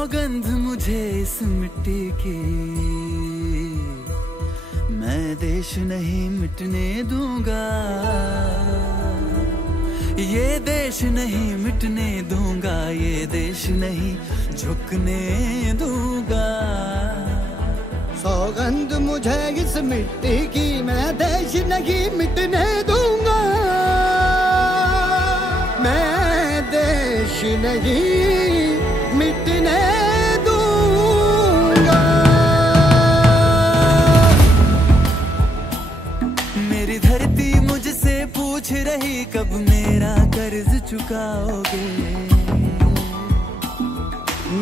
सौगंध मुझे इस मिट्टी की, मैं देश नहीं मिटने दूंगा, ये देश नहीं मिटने दूंगा, ये देश नहीं झुकने दूंगा। सौगंध मुझे इस मिट्टी की, मैं देश नहीं मिटने दूंगा, मैं देश नहीं मिटने दूंगा। मेरी धरती मुझसे पूछ रही कब मेरा कर्ज चुकाओगे,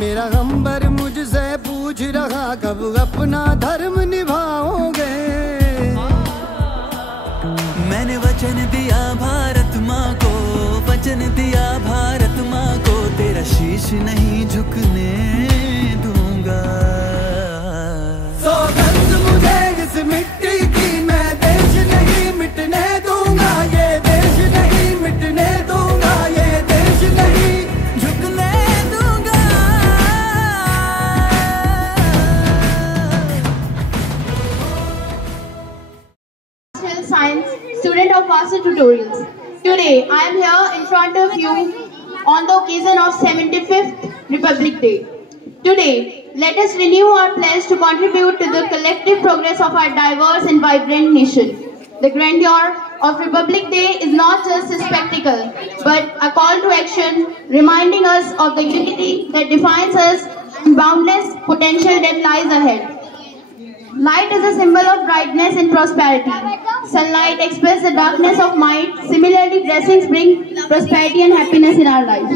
मेरा अंबर मुझसे पूछ रहा कब अपना धर्म निभाओगे। मैंने वचन दिया भारत माँ को, वचन दिया भारत माँ को, तेरा शीश नहीं झुकने दूंगा। सौगंध मुझे इस मिट्टी की, मैं देश नहीं मिटने दूंगा, ये देश नहीं मिटने दूंगा, ये देश नहीं झुकने दूंगा। Science, student of Vastu Tutorials. Today, I am here in front of you on the occasion of 75th Republic Day. Today, let us renew our pledge to contribute to the collective progress of our diverse and vibrant nation. The grandeur of Republic Day is not just a spectacle, but a call to action, reminding us of the unity that defines us and boundless potential that lies ahead. Light is a symbol of brightness and prosperity. Sunlight expresses the darkness of mind. Similarly, blessings bring prosperity and happiness in our life.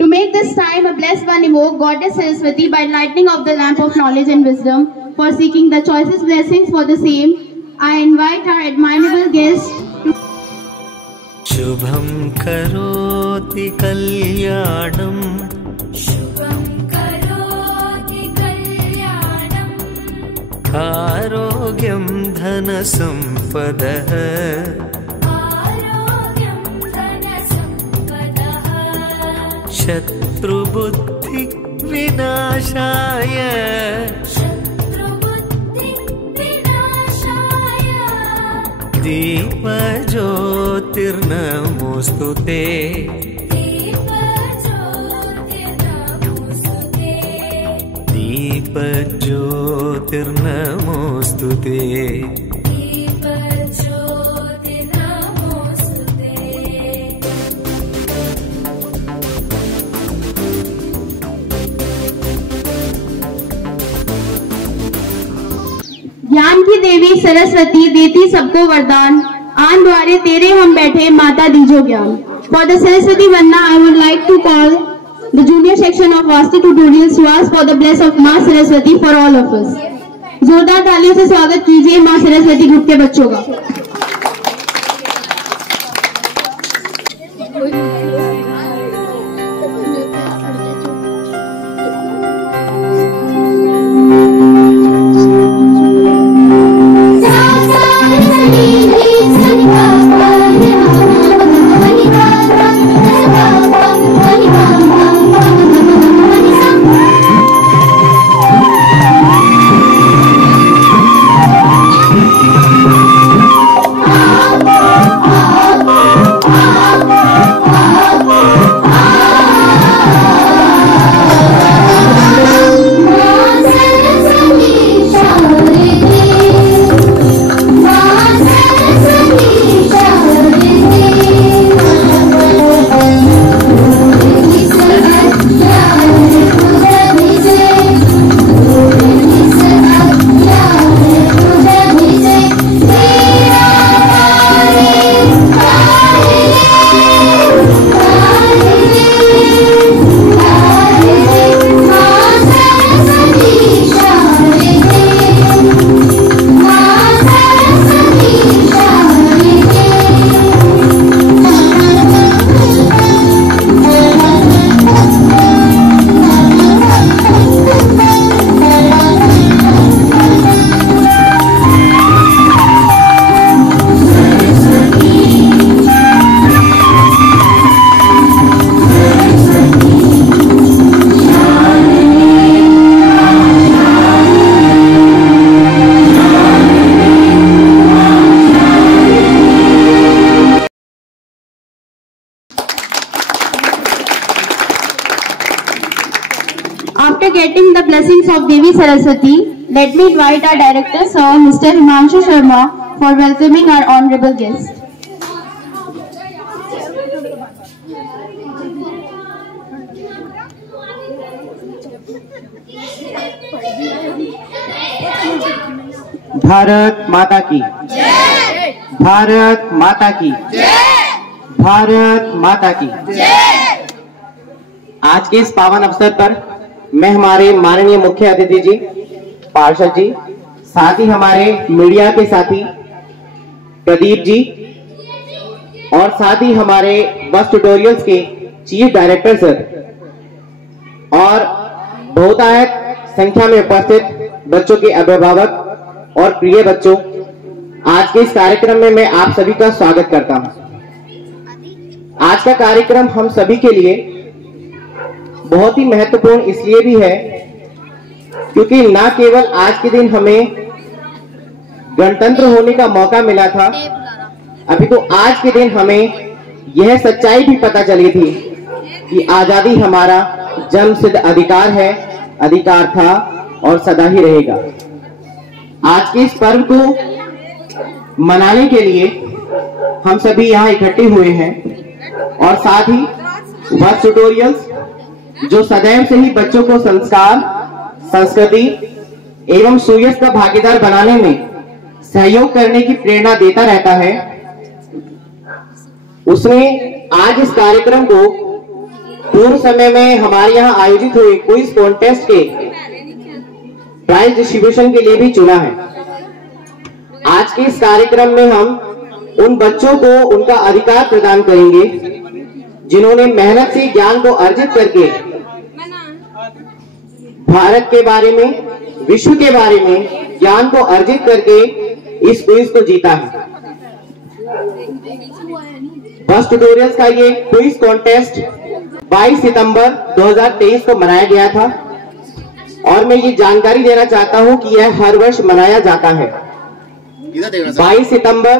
To make this time a blessed one, evoke Goddess Saraswati by lighting of the lamp of knowledge and wisdom. For seeking the choicest blessings for the same, I invite our admirable guest to Shubham karoti kalyanam, आरोग्यं धनसम्पदः, शत्रुबुद्धि विनाशाय, दीपज्योतिर्नमोस्तुते, दीपज्योतिर्नमोस्तुते। ज्ञान की देवी सरस्वती देती सबको वरदान, आन द्वारे तेरे हम बैठे माता दीजो ज्ञान। For the Saraswati Vanna, I would like to call the junior section of Vastu Tutorials to ask for the bless of माँ Saraswati for all of us. जोरदार तालियों से स्वागत कीजिए माँ सरस्वती ग्रुप के बच्चों का। after getting the blessings of Devi Saraswati, let me invite our director, Sir Mr. Himanshu Sharma, for welcoming our honorable guest. Bharat माता की जय। भारत माता की जय। भारत माता की जय। आज के इस पावन अवसर पर मैं हमारे माननीय मुख्य अतिथि जी, पार्षद जी, साथ ही हमारे मीडिया के साथी प्रदीप जी और साथ ही हमारे बस ट्यूटोरियल्स के चीफ डायरेक्टर सर और बहुतायत संख्या में उपस्थित बच्चों के अभिभावक और प्रिय बच्चों, आज के इस कार्यक्रम में मैं आप सभी का स्वागत करता हूं। आज का कार्यक्रम हम सभी के लिए बहुत ही महत्वपूर्ण इसलिए भी है क्योंकि न केवल आज के दिन हमें गणतंत्र होने का मौका मिला था, अभी तो आज के दिन हमें यह सच्चाई भी पता चली थी कि आजादी हमारा जन्मसिद्ध अधिकार है, अधिकार था और सदा ही रहेगा। आज के इस पर्व को मनाने के लिए हम सभी यहाँ इकट्ठे हुए हैं और साथ ही बस ट्यूटोरियल्स जो सदैव से ही बच्चों को संस्कार, संस्कृति एवं सुयश का भागीदार बनाने में सहयोग करने की प्रेरणा देता रहता है, उसने आज इस कार्यक्रम को पूर्व समय में हमारे यहाँ आयोजित हुए क्विज कॉन्टेस्ट के प्राइज डिस्ट्रीब्यूशन के लिए भी चुना है। आज के इस कार्यक्रम में हम उन बच्चों को उनका अधिकार प्रदान करेंगे जिन्होंने मेहनत से ज्ञान को अर्जित करके भारत के बारे में, विश्व के बारे में ज्ञान को अर्जित करके इस क्विज को जीता है। बस ट्यूटोरियल्स का ये क्विज कॉन्टेस्ट 22 सितंबर 2023 को मनाया गया था और मैं ये जानकारी देना चाहता हूं कि यह हर वर्ष मनाया जाता है। 22 सितंबर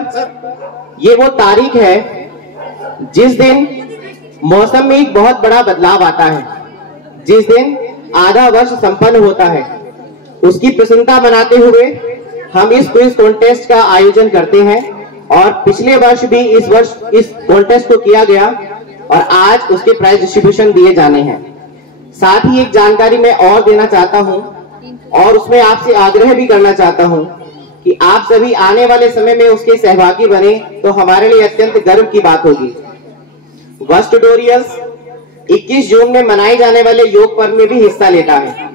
ये वो तारीख है जिस दिन मौसम में एक बहुत बड़ा बदलाव आता है, जिस दिन आधा वर्ष संपन्न होता है। उसकी प्रसन्नता मनाते हुए हम इस क्विज कॉन्टेस्ट का आयोजन करते हैं और पिछले वर्ष भी इस वर्ष इस कॉन्टेस्ट को किया गया और आज उसके प्राइज डिस्ट्रीब्यूशन दिए जाने हैं। साथ ही एक जानकारी मैं और देना चाहता हूं और उसमें आपसे आग्रह भी करना चाहता हूं कि आप सभी आने वाले समय में उसके सहभागी बने तो हमारे लिए अत्यंत गर्व की बात होगी। बस ट्यूटोरियल्स 21 जून में मनाए जाने वाले योग पर्व में भी हिस्सा लेता है।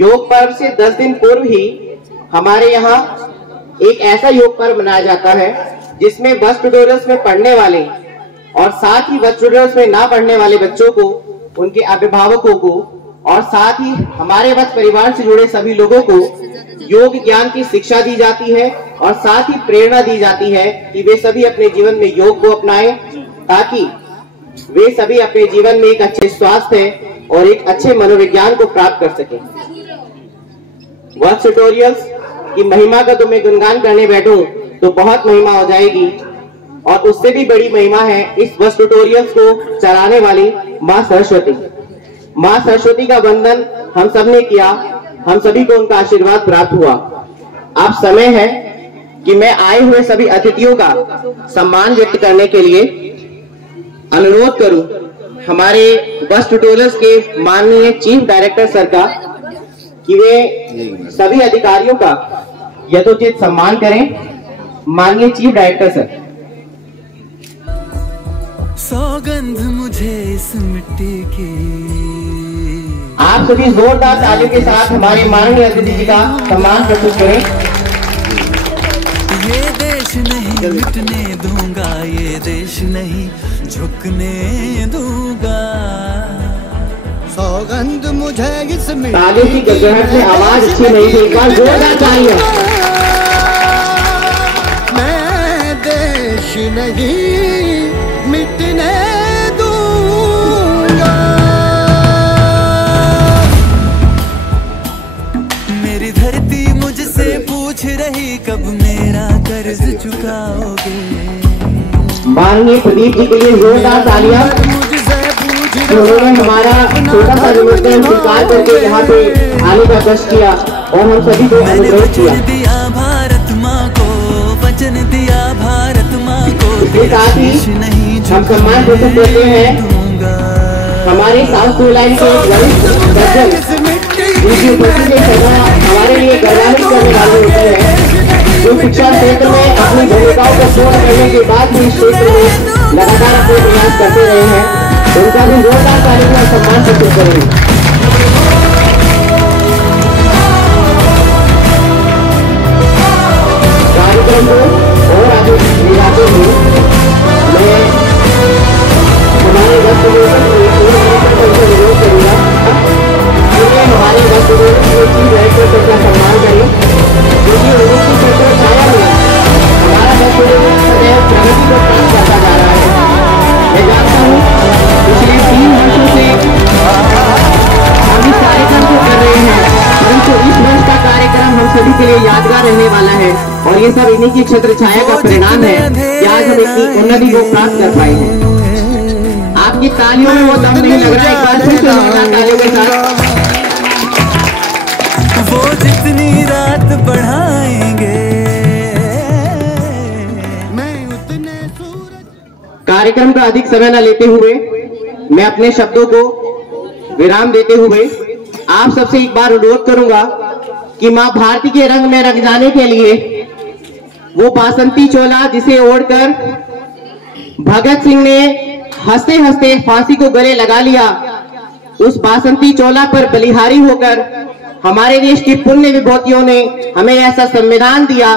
योग पर्व से 10 दिन पूर्व ही हमारे यहाँ एक ऐसा योग पर्व मनाया जाता है जिसमें बस ट्यूटोरियल्स में पढ़ने वाले और साथ ही बस ट्यूटोरियल्स में ना पढ़ने वाले बच्चों को, उनके अभिभावकों को और साथ ही हमारे बस परिवार से जुड़े सभी लोगों को योग ज्ञान की शिक्षा दी जाती है और साथ ही प्रेरणा दी जाती है कि वे सभी अपने जीवन में योग को अपनाएं ताकि वे सभी अपने जीवन में एक अच्छे स्वास्थ्य और एक अच्छे मनोविज्ञान को प्राप्त कर सकें। बस ट्यूटोरियल्स की महिमा का तो मैं गुणगान करने बैठूं तो बहुत महिमा हो जाएगी और उससे भी बड़ी महिमा है इस बस ट्यूटोरियल्स को चलाने वाली माँ सरस्वती। माँ सरस्वती का वंदन हम सब ने किया, हम सभी को उनका आशीर्वाद प्राप्त हुआ। अब समय है कि मैं आए हुए सभी अतिथियों का सम्मान व्यक्त करने के लिए अनुरोध करूं हमारे बस ट्यूटोरियल्स के माननीय चीफ डायरेक्टर सर का कि वे सभी अधिकारियों का यथोचित सम्मान करें। माननीय चीफ डायरेक्टर सर। सौगंध मुझे इस मिट्टी की। आप सभी जोरदार तालियों के साथ हमारे माननीय अतिथि जी का सम्मान प्रस्तुत करें। ये देश नहीं मिटने दूंगा, ये देश नहीं झुकने दूंगा। सौगंध मुझे इस तालियों की गड़गड़ाहट में आवाज अच्छी नहीं थी, एक बार जोरदार तालियां। मैं देश नहीं मिटने दूंगा। मेरी धरती मुझसे पूछ रही कब मेरा कर्ज चुकाओगे। माननीय प्रदीप जी के लिए जोरदार तालियां। मुझसे पूछ उन्होंने हमारा छोटा सा निमंत्रण स्वीकार करके यहाँ पे आने का कष्ट किया और हम सभी को अनुरोध किया। भारत माँ को वचन दिया, भारत माँ को इसके साथ ही हम सम्मान घोषित करते हैं हमारे साउथ लाइन के वरिष्ठ सज्जन जिनकी उपस्थिति में सदा हमारे लिए गौरवान्वित करने वाले होते हैं, जो शिक्षा क्षेत्र में अपनी भूमिकाओं को पूर्ण करने के बाद भी इस क्षेत्र में लगातार अपने प्रयास करते रहे हैं। उनका भी जोरदार तालियों का सम्मान प्रस्तुत करेंगे। कार्यक्रम को और आगे ले जाते हुए मैं हमारे वक्त अनुरोध करूँगा हमारे वक्त चीफ डायरेक्टर का सम्मान करें, क्योंकि उन्नीस की क्षेत्र छाया में हमारा वक्त सदैव प्रगति को प्राप्त करता जा रहा है। मैं जानता हूँ पिछले 3 वर्षों से हम इस कार्यक्रम को कर रहे हैं, परंतु इस वर्ष का कार्यक्रम हम सभी के लिए यादगार रहने वाला है और ये सब इन्हीं की छत्र छाया का परिणाम है कि आज हम इतनी उन्नति को प्राप्त कर पाए हैं। आपकी तालियों में वो दम नहीं लग रहा है, एक बार फिर से तालियों के साथ। वो जितनी रात बढ़ाएंगे मैं उतने सूरज। कार्यक्रम का अधिक समय न लेते हुए मैं अपने शब्दों को विराम देते हुए आप सबसे एक बार अनुरोध करूंगा कि मां भारती के रंग में रंग जाने के लिए वो बासंती चोला जिसे ओढ़कर भगत सिंह ने हंसते हंसते फांसी को गले लगा लिया, उस बासंती चोला पर बलिहारी होकर हमारे देश की पुण्य विभूतियों ने हमें ऐसा संविधान दिया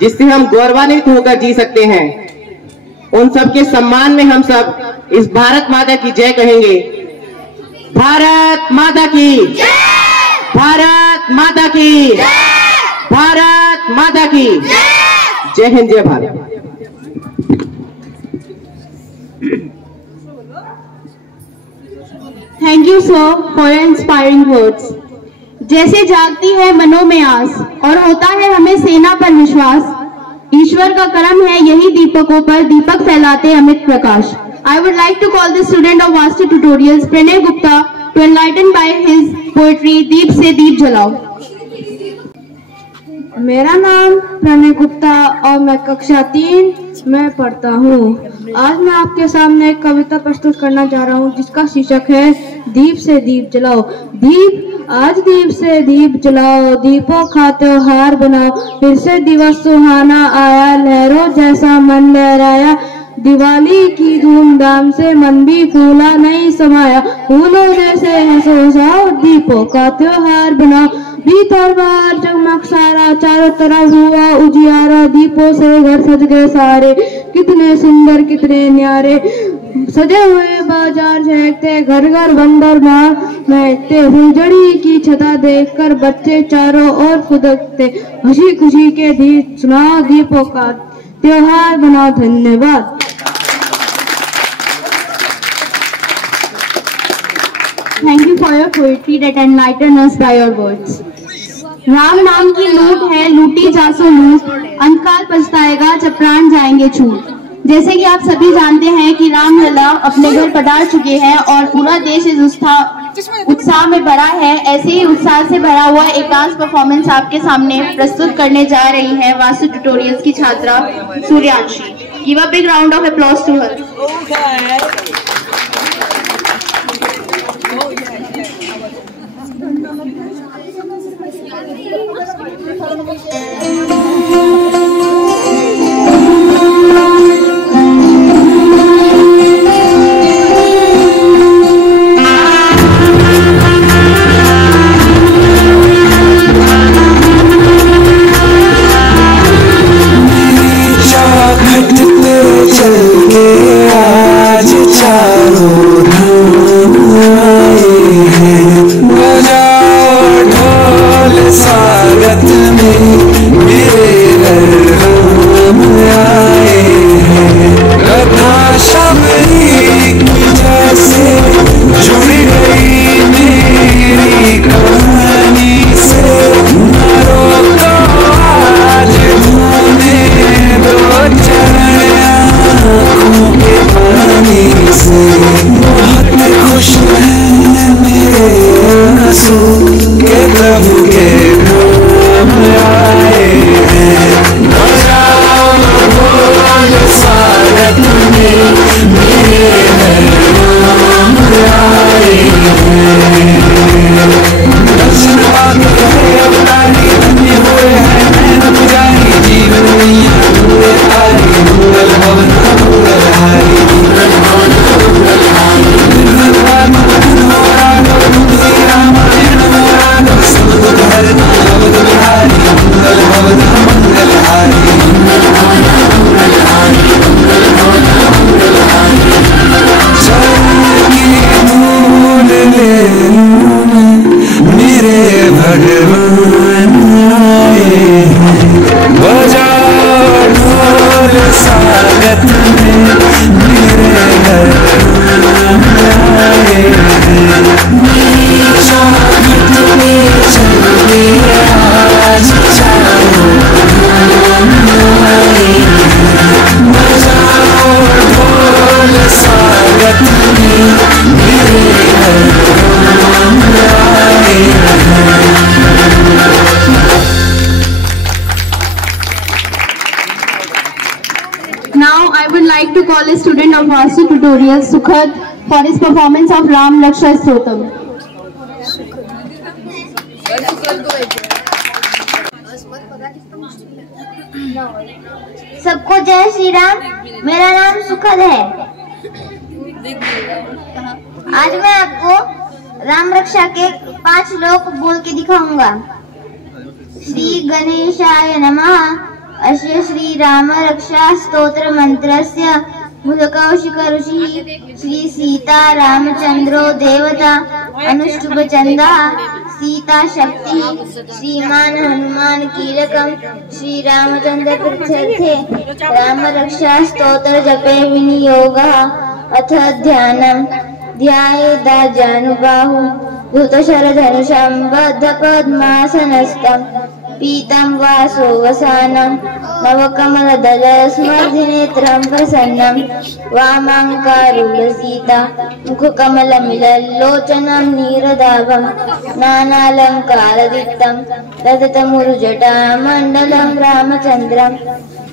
जिससे हम गौरवान्वित होकर जी सकते हैं। उन सब के सम्मान में हम सब इस भारत माता की जय कहेंगे। भारत माता की जय, भारत माता की जय, भारत माता की जय हिंद, जय Bharat. Thank you sir for your inspiring words. जैसे जागती है मनों में आस और होता है हमें सेना पर विश्वास, ईश्वर का करम है यही दीपकों पर दीपक फैलाते अमित प्रकाश। I would like to call the student of Vastu Tutorials, Pranay Gupta, to enlighten by his poetry दीप से दीप जलाओ। मेरा नाम प्रणय गुप्ता और मैं कक्षा 3 में पढ़ता हूँ। आज मैं आपके सामने एक कविता प्रस्तुत करना जा रहा हूँ जिसका शीर्षक है दीप से दीप जलाओ। दीप आज दीप से दीप जलाओ, दीपों का त्योहार बनाओ, फिर से दिवस सुहाना आया, लहरों जैसा मन लहराया, दिवाली की धूमधाम से मन भी फूला नहीं समाया, फूलों जैसे हंसो जाओ, दीपों का त्योहार बनाओ, भीतर बाहर जगमग सारा, चारों तरफ हुआ उजियारा, दीपों से घर सज गए सारे, कितने सुंदर कितने न्यारे, सजे हुए बाजार झेकते, घर घर बंदर महकते, फुलझड़ी की छटा देखकर बच्चे चारों ओर फुदकते, खुशी खुशी के गीत सुनाओ, दीपों का त्योहार बनाओ। धन्यवाद। Thank you for your poetry that enlighten us by your words. Ram नाम की लूट है, लूटी जा सो लूट, अंतकाल पछताएगा जब प्राण जाएंगे छूट। जैसे कि आप सभी जानते हैं कि रामलला अपने घर पधार चुके हैं और पूरा देश इस उत्साह में भरा है। ऐसे ही उत्साह से भरा हुआ एक डांस परफॉर्मेंस आपके सामने प्रस्तुत करने जा रही है वास्तु ट्यूटोरियल्स की छात्रा Suryanshi. Give a big round of applause to her. चल के आज student of Vastu Tutorials, Sukhad, for his performance of Ram Raksha Stotam. सबको जय श्री राम। मेरा नाम सुखद है। आज मैं आपको राम रक्षा के 5 श्लोक बोल के दिखाऊंगा। श्री गणेशाय नमः। अस्य श्री राम रक्षा स्तोत्र मंत्रस्य मूलकौशिक ऋषि श्री सीता रामचंद्रो देवता अनुष्टुभ चंदः सीता शक्ति श्रीमान हनुमान कीलकम श्री रामचंद्र प्रत्यर्थे राम रक्षा स्तोत्र जपे विनियोगः अथ ध्यानम् ध्यायेदा जानुबाहु भूतशरधनुषं बद्धपद्मासनस्थं पीतं वासो वसानं नवकमलदलस्मर्धिनेत्रं प्रसन्नं वामाङ्कारूढसीता मुखकमलमिलल्लोचनं नीरदाभं नानालङ्कारदीप्तं ददतमुरुजटामण्डलं रामचन्द्रम्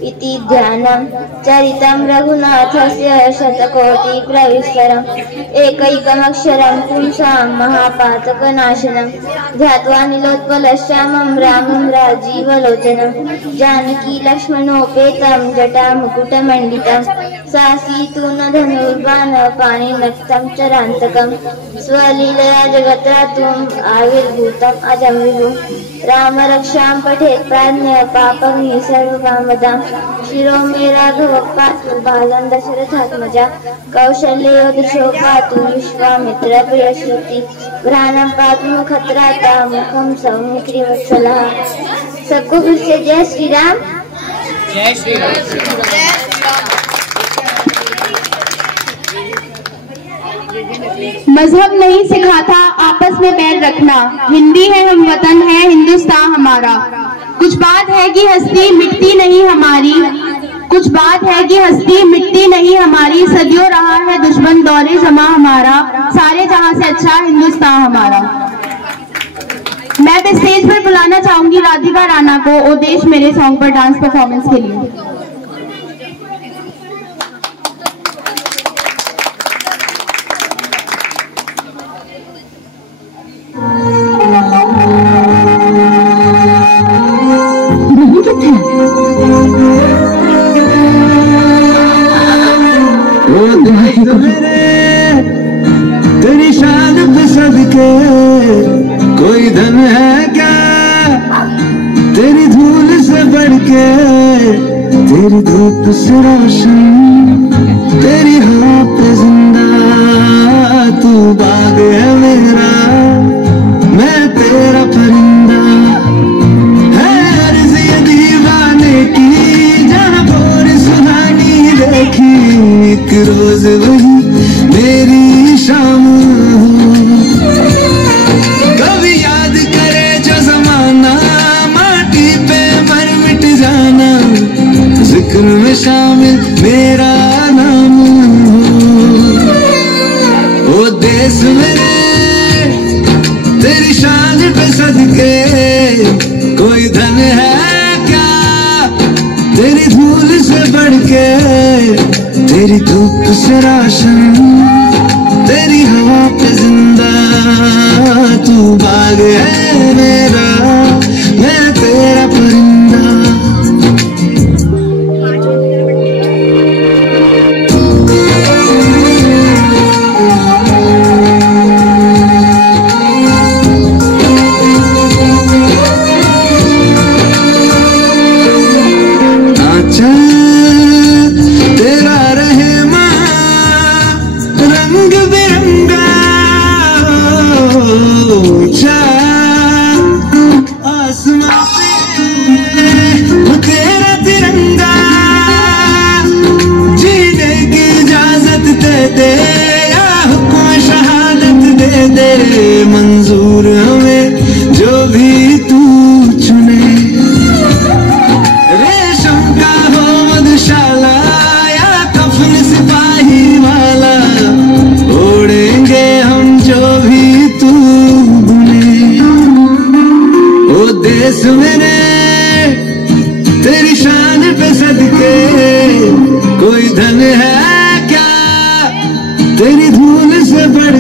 इति ध्यानं चरितं रघुनाथस्य शतकोटिप्रविस्तरम् एकैकमक्षरं पुंसां महापातकनाशनं ध्यात्वा नीलोत्पलश्यामं रामं राजीवलोचनं जानकी लक्ष्मणोपेतं जटामुकुटमण्डितं सासीतु न धनुर्बाणपाणिनक्तं चरान्तकं स्वलीलया जगत्रातुम् आविर्भूतम् अजं विभुं राम रक्षां पठेत् प्राज्ञः पापग्नि सर्वकामदां शिरो मे राघव पातु बालं दशरथात्मजा कौशल्यो दिशो पातु विश्वामित्र प्रियश्रुति घ्राणं पातु मुखत्राता मुखं सौमित्रिवत्सलः। सबको फिर से जय श्री राम। जय श्री राम। मजहब नहीं सिखाता आपस में बैर रखना, हिंदी है हम वतन है हिंदुस्तान हमारा। कुछ बात है कि हस्ती मिटती नहीं हमारी, कुछ बात है कि हस्ती मिटती नहीं हमारी। सदियों रहा है दुश्मन दौरे जमा हमारा, सारे जहां से अच्छा हिंदुस्तान हमारा। मैं अब स्टेज पर बुलाना चाहूंगी राधिका राणा को ओ देश मेरे सॉन्ग पर डांस परफॉर्मेंस के लिए। तेरी शान पे सदके कोई धन है क्या, तेरी धूल से बढ़ के तेरी धूप से रोशन, तेरी हवा पे जिंदा तू बाग है मेरा, मैं तेरा परिंदा। है अर्ज़ ये दीवाने की जहाँ भोर सुहानी देखी, एक रोज वही मेरी शाम। कभी याद करे जो जमाना माटी पे मर मिट जाना, जिक्र में शामिल मेरा नाम। ओ देश मेरे तेरी शान पे सदके कोई धन है क्या, तेरी धूल से बढ़ के तेरी धूप से राशन, तेरी हवा पे जिंदा तू बाग है मेरा, मैं तेरा परिंदा।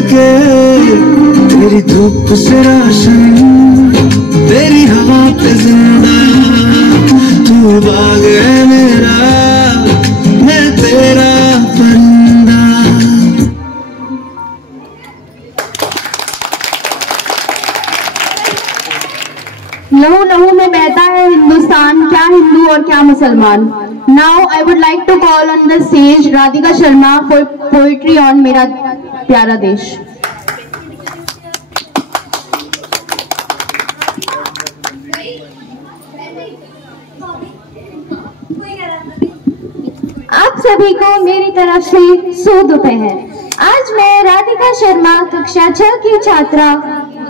के तेरी धूप से रोशन, तेरी हवा पे जिंदा, तू बाग है मेरा, मैं तेरा परिंदा। लहू लहू में बहता है हिंदुस्तान, क्या हिंदू और क्या मुसलमान। Now I would like to call on the stage Radhika Sharma for poetry on Mera Pyara देश। आप सभी को मेरी तरफ से सुदोपहर। आज मैं राधिका शर्मा कक्षा 6 की छात्रा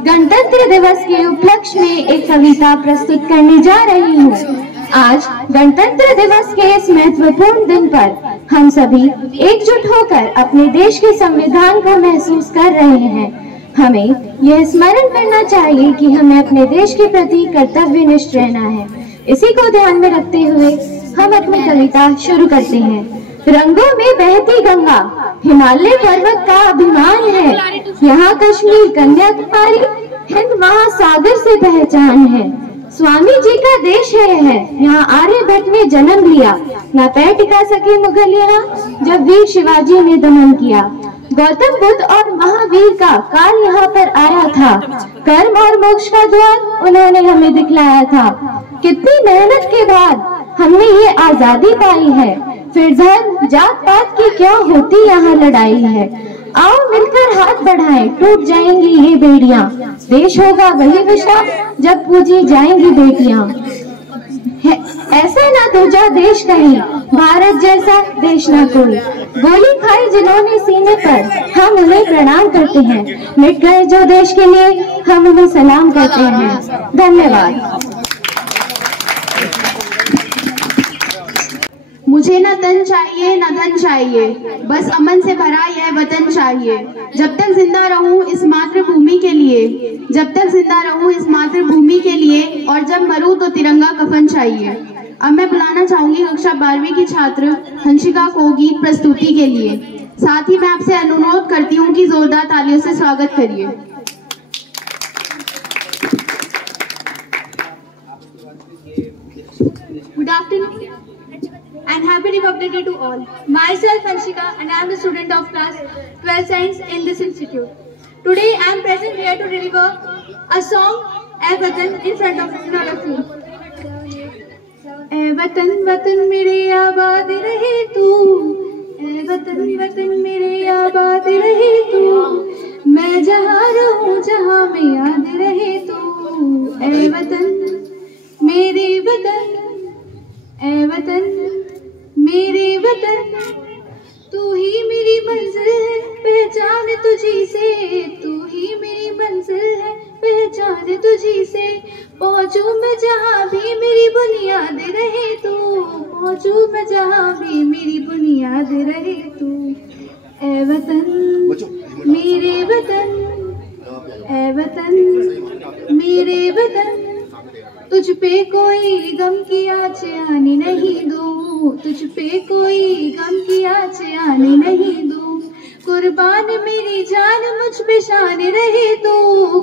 गणतंत्र दिवस के उपलक्ष्य में एक कविता प्रस्तुत करने जा रही हूँ। आज गणतंत्र दिवस के इस महत्वपूर्ण दिन पर हम सभी एकजुट होकर अपने देश के संविधान को महसूस कर रहे हैं। हमें यह स्मरण करना चाहिए कि हमें अपने देश के प्रति कर्तव्यनिष्ठ रहना है। इसी को ध्यान में रखते हुए हम अपनी कविता शुरू करते हैं। रंगों में बहती गंगा हिमालय पर्वत का अभिमान है, यहाँ कश्मीर कन्याकुमारी हिंद महासागर से पहचान है। स्वामी जी का देश है यहाँ आर्यभट्ट ने जन्म लिया, ना पैर टिका सके मुगल यहाँ जब वीर शिवाजी ने दमन किया। गौतम बुद्ध और महावीर का काल यहाँ पर आया था, कर्म और मोक्ष का द्वार उन्होंने हमें दिखलाया था। कितनी मेहनत के बाद हमने ये आजादी पाई है, फिर धर्म जात पात की क्या होती यहाँ लड़ाई है। आओ मिलकर हाथ बढ़ाएं, टूट जाएंगी ये बेड़ियां, देश होगा वही विशाल जब पूजी जाएंगी बेटियां। ऐसा ना दूजा देश कहीं, भारत जैसा देश ना कोई। गोली खाई जिन्होंने सीने पर हम उन्हें प्रणाम करते हैं, मिट गए जो देश के लिए हम उन्हें सलाम करते हैं। धन्यवाद। मुझे न तन चाहिए न धन चाहिए, बस अमन से भरा यह वतन चाहिए। जब तक जिंदा रहूं इस मातृभूमि के लिए, जब तक जिंदा रहूं इस मातृभूमि के लिए, और जब मरूं तो तिरंगा कफन चाहिए। अब मैं बुलाना चाहूंगी कक्षा 12वीं की छात्र हंसिका को गीत प्रस्तुति के लिए। साथ ही मैं आपसे अनुरोध करती हूँ कि जोरदार तालियों से स्वागत करिए। Good afternoon and happy Republic Day to all. Myself Hanshika and I am a student of class 12 Science in this institute. Today I am present here to deliver a song, "Ae Watan," in front of all of you. Ae Watan, Watan mere आबाद रहे तू, Ae Watan, Watan mere आबाद रहे तू, मैं जहाँ रहूँ जहाँ में याद रहे तू। Ae Watan मेरे वतन, ऐ वतन मेरे वतन, तू ही मेरी मंजिल है पहचान तुझी से, तू ही मेरी मंजिल है पहचान तुझी से। पहुँचूं मैं जहाँ भी मेरी बुनियाद रहे तू, पहुँचूं मैं जहाँ भी मेरी बुनियाद रहे तू। ऐ वतन मेरे वतन, ऐ वतन मेरे वतन, तुझ पे कोई गम की आँच आने नहीं दूँ, तुझ पे कोई गम की आँच आने नहीं दूँ। कुर्बान मेरी जान मुझ पे शान रहे तू,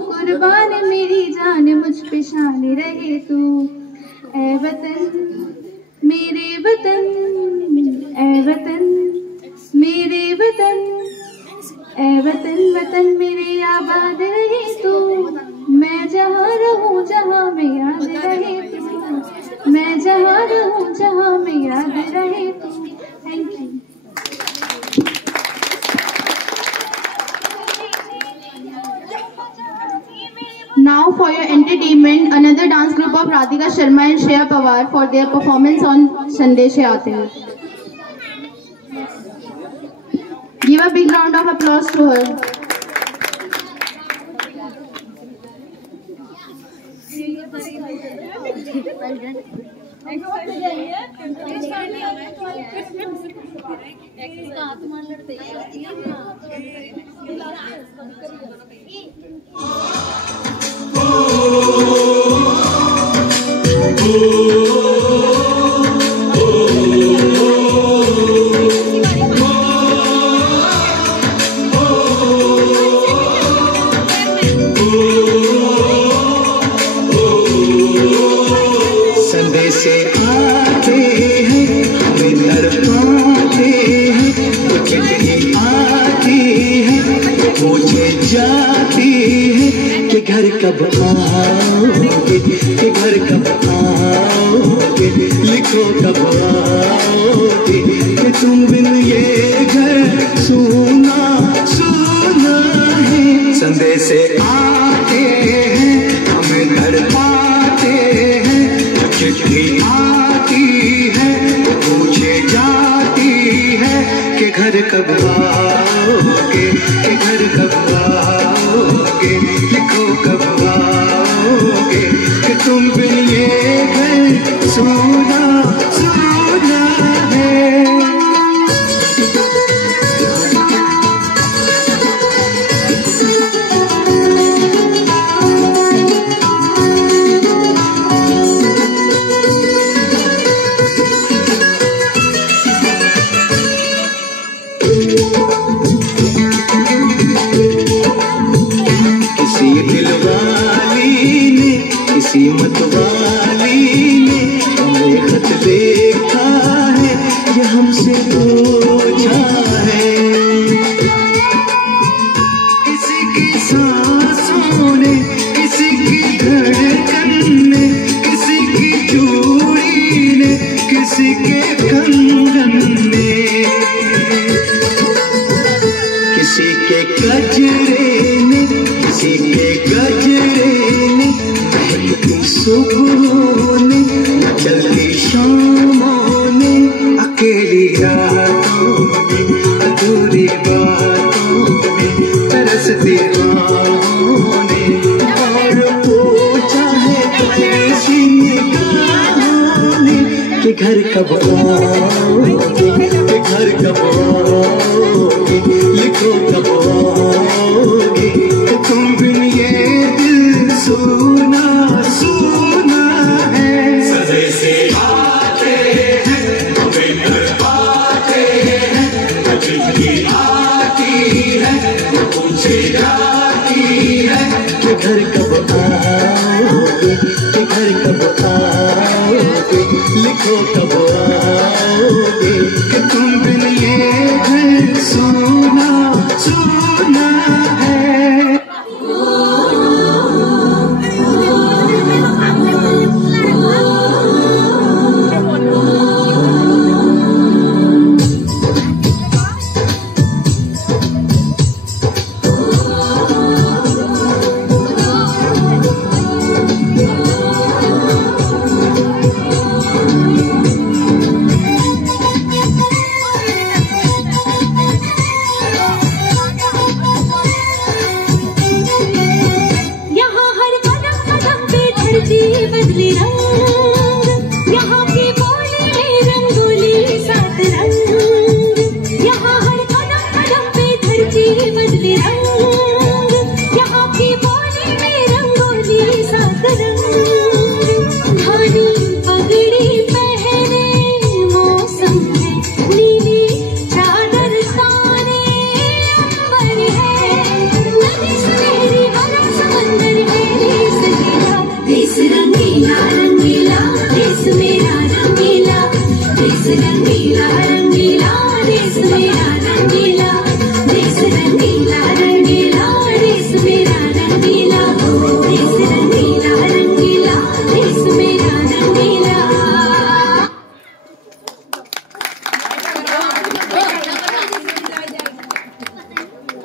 कुर्बान मेरी जान मुझ पे शान रहे तू। ऐ वतन मेरे वतन, ऐ वतन मेरे वतन, ऐ वतन वतन मेरे आबाद रहे तू, मैं जहाँ रहूँ जहाँ में याद रहे तू, मैं जहाँ रहूँ जहाँ में याद रहे तू। Thank you. Now for your entertainment, another dance group of Radhika Sharma and Shreya Pawar for their performance on Sandesh Aate Hain. Give a big round of applause to her. पूछे जाती है कि घर कब आओगे, कि घर कब आओगे, लिखो कब आओगे, कि तुम बिन ये घर सूना सूना है। संदेश आते हैं हमें तड़पाते हैं, चिट्ठी आती है पूछे जाती है कि घर कब आओगे, कि घर कब आओगे, लिखो कब आओगे, कि तुम बिन ये घर सूना सूना है। किसी मतवाली ने हमें खत देखा है, ये हमसे पूछा है। किसी की सांसों ने, किसी की धड़कन ने, किसी की चूड़ी ने, किसी के कंगन ने, किसी के गजरे ने, किसी के गजरे ने, सुबह ने, चलती शामों ने, अकेली रातों ने, अधूरी बातों ने, तरसती राहों ने, और पूछा है कैसी निगाहों ने कि घर कब आओगे, कि घर कब आओगे, लिखो कब आओगे, कि तुम बिन ये दिल सूना सूना है। सजे से आते हैं हमें तड़पाते हैं, चिट्ठी आती है पूछे जाती है कि घर कब आओगे, कि घर कब आओगे, लिखो कब आओगे, कि तुम बिन ये घर सूना सूना है।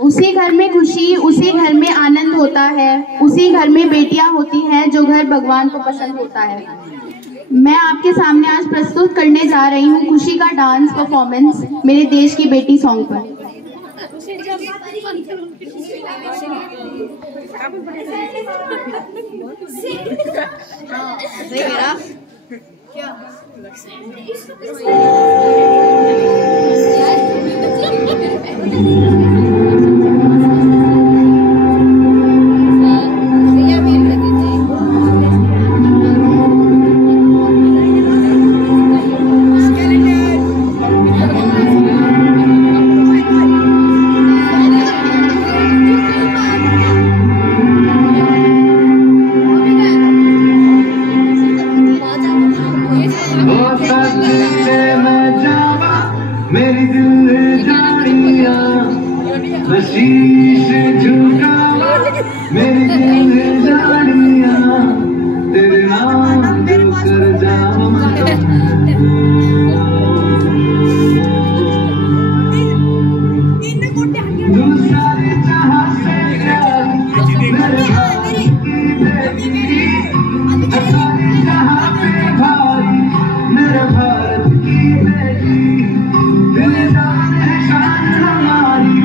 उसी घर में खुशी, उसी घर में आनंद होता है, उसी घर में बेटियां होती हैं, जो घर भगवान को पसंद होता है। मैं आपके सामने आज प्रस्तुत करने जा रही हूँ खुशी का डांस परफॉर्मेंस मेरे देश की बेटी सॉन्ग पर। मैं जावा शीश झुका मेरी जिंदगानिया तेरे नाम जो कर जाऊं दूसरे जहां से मेरे भाई सारे जहां पे भाई मेरे भारत की बेटी दिल जान है शान हमारी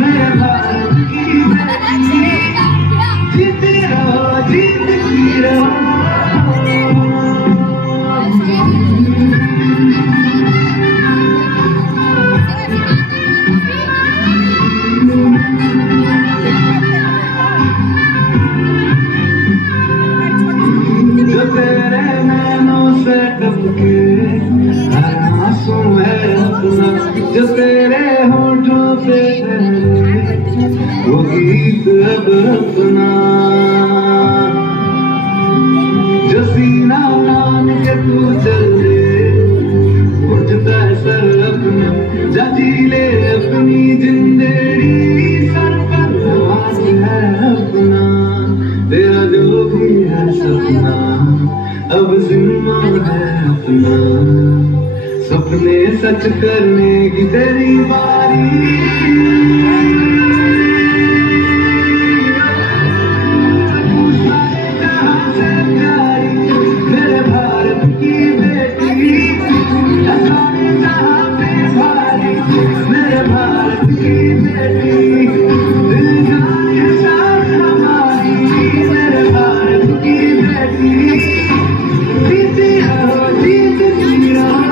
मेरे भारत की बेटी जीती रहो जीती रहो जो तेरे नैनों से टपके हर आंसू है अपना जो तेरे होठों पे वो गीत अब अपना जो सीना मान के तू चले उठता है सर अपना जा जी ले अपनी जिंदगी सर पर नवाज है अपना तेरा जो भी है सपना अब जिम्मा है अपना सपने सच करने की तेरी बारी जहां से प्यारी मेरे भारत की बेटी सारे जहां पे भारी मेरे भारत की बेटी दिल जान है शान हमारी मेरे भारत की बेटी जीती रहो जीती रहो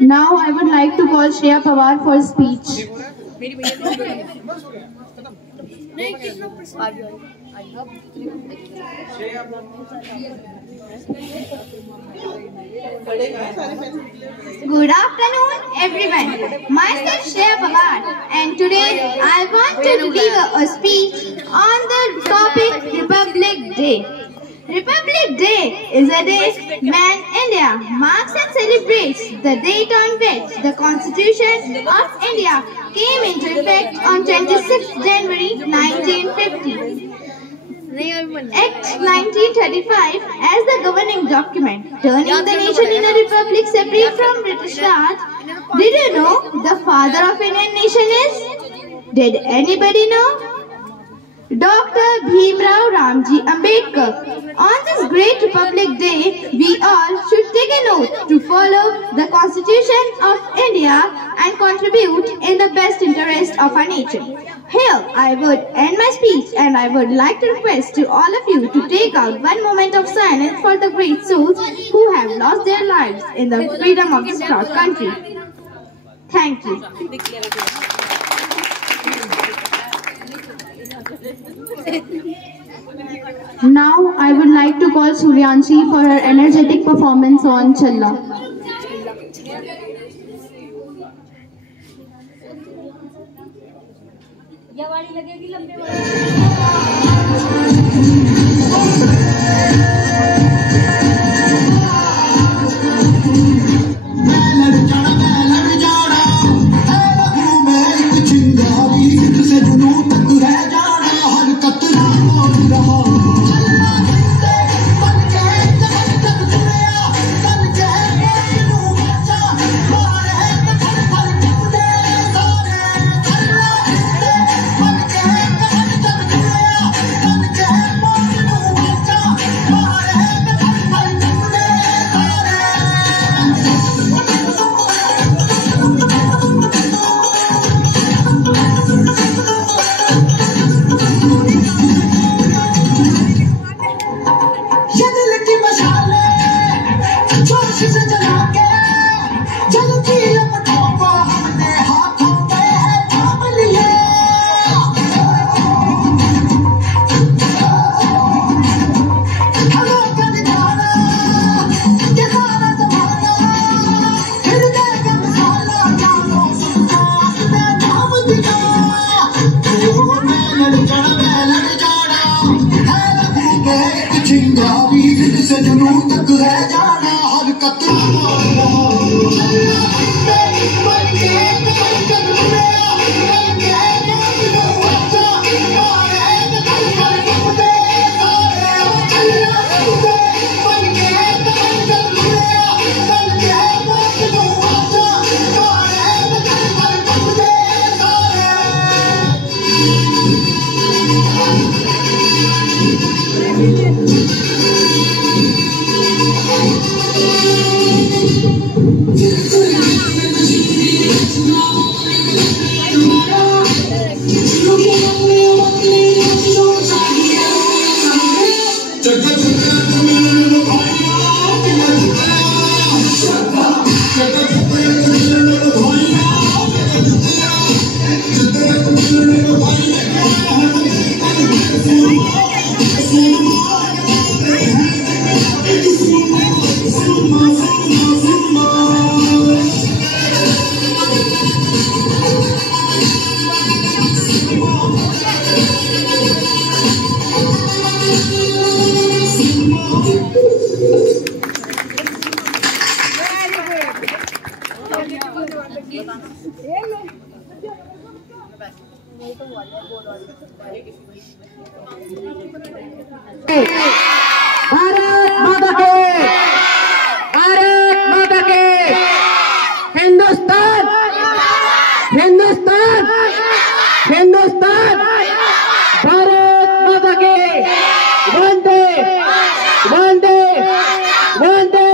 Now I would like to call Shreya Pawar for speech. Good afternoon, everyone. Myself Shreya Pawar, and today I want to deliver a speech on the topic Republic Day. Republic Day is a day when India marks and celebrates the date on which the Constitution of India came into effect on 26 January 1950. Act 1935 as the governing document, turning the nation in a republic separate from British Raj. Did you know the father of Indian nation is? Did anybody know? Dr. Bhimrao Ramji Ambedkar. On this great Republic Day, we all should take a note to follow the Constitution of India and contribute in the best interest of our nation. Here, I would end my speech and I would like to request to all of you to take out one moment of silence for the great souls who have lost their lives in the freedom of this proud country. Thank you. Now I would like to call Suryanshi for her energetic performance on Challa. Yeah. Bharat माता के हिंदुस्तान हिंदुस्तान हिंदुस्तान भारत माता के वंदे वंदे वंदे।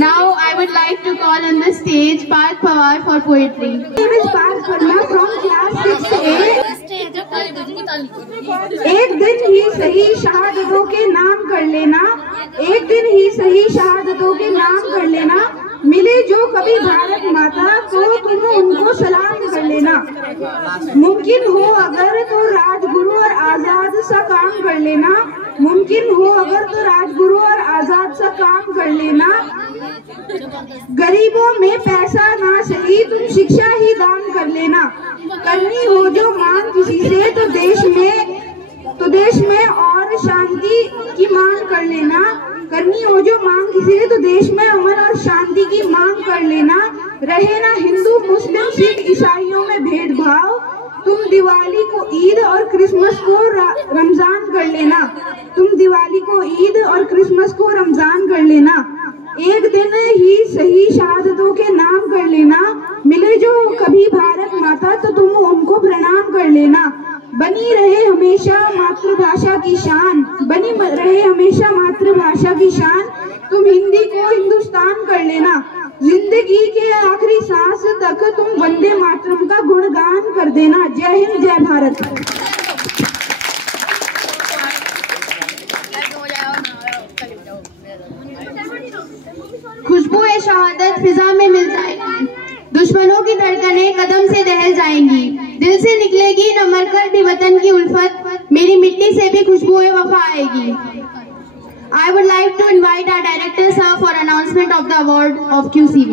Now I would like to call on the stage Parth Pawar for poetry. My name is Parth Verma from class 6A. एक दिन ही सही शहादतों के नाम कर लेना, एक दिन ही सही शहादतों के नाम कर लेना, मिले जो कभी भारत माता तो तुम उनको सलाम कर लेना। मुमकिन हो अगर तो राजगुरु और आजाद सा काम कर लेना, मुमकिन हो अगर तो राजगुरु और आजाद सा काम कर लेना। गरीबों में पैसा ना सही तुम शिक्षा ही दान कर लेना। करनी हो जो मांग किसी से तो देश में और शांति की मांग कर लेना। करनी हो जो मांग किसी से तो देश में अमन और शांति की मांग कर लेना। रहे ना हिंदू मुस्लिम सिख ईसाइयों में भेदभाव, तुम दिवाली को ईद और क्रिसमस को रमजान कर लेना। तुम दिवाली को ईद और क्रिसमस को रमजान कर लेना। एक दिन ही सही शहादतों के नाम कर लेना, मिले जो कभी भारत माता तो तुम उनको प्रणाम कर लेना। बनी रहे हमेशा मातृभाषा की शान, बनी रहे हमेशा मातृभाषा की शान। तुम हिंदी को हिंदुस्तान कर लेना। जिंदगी के आखिरी सांस तक तुम वंदे मातरम का गुणगान कर देना। जय हिंद जय भारत। खुशबू ए शहादत फिजा में मिल जाएगी, दुश्मनों की धड़कनें कदम से दहल जाएंगी। दिल से निकलेगी न मरकर भी वतन की उल्फत, मेरी मिट्टी से भी खुशबू ए वफा आएगी। I would like to invite our director sir for announcement of the award of QCV.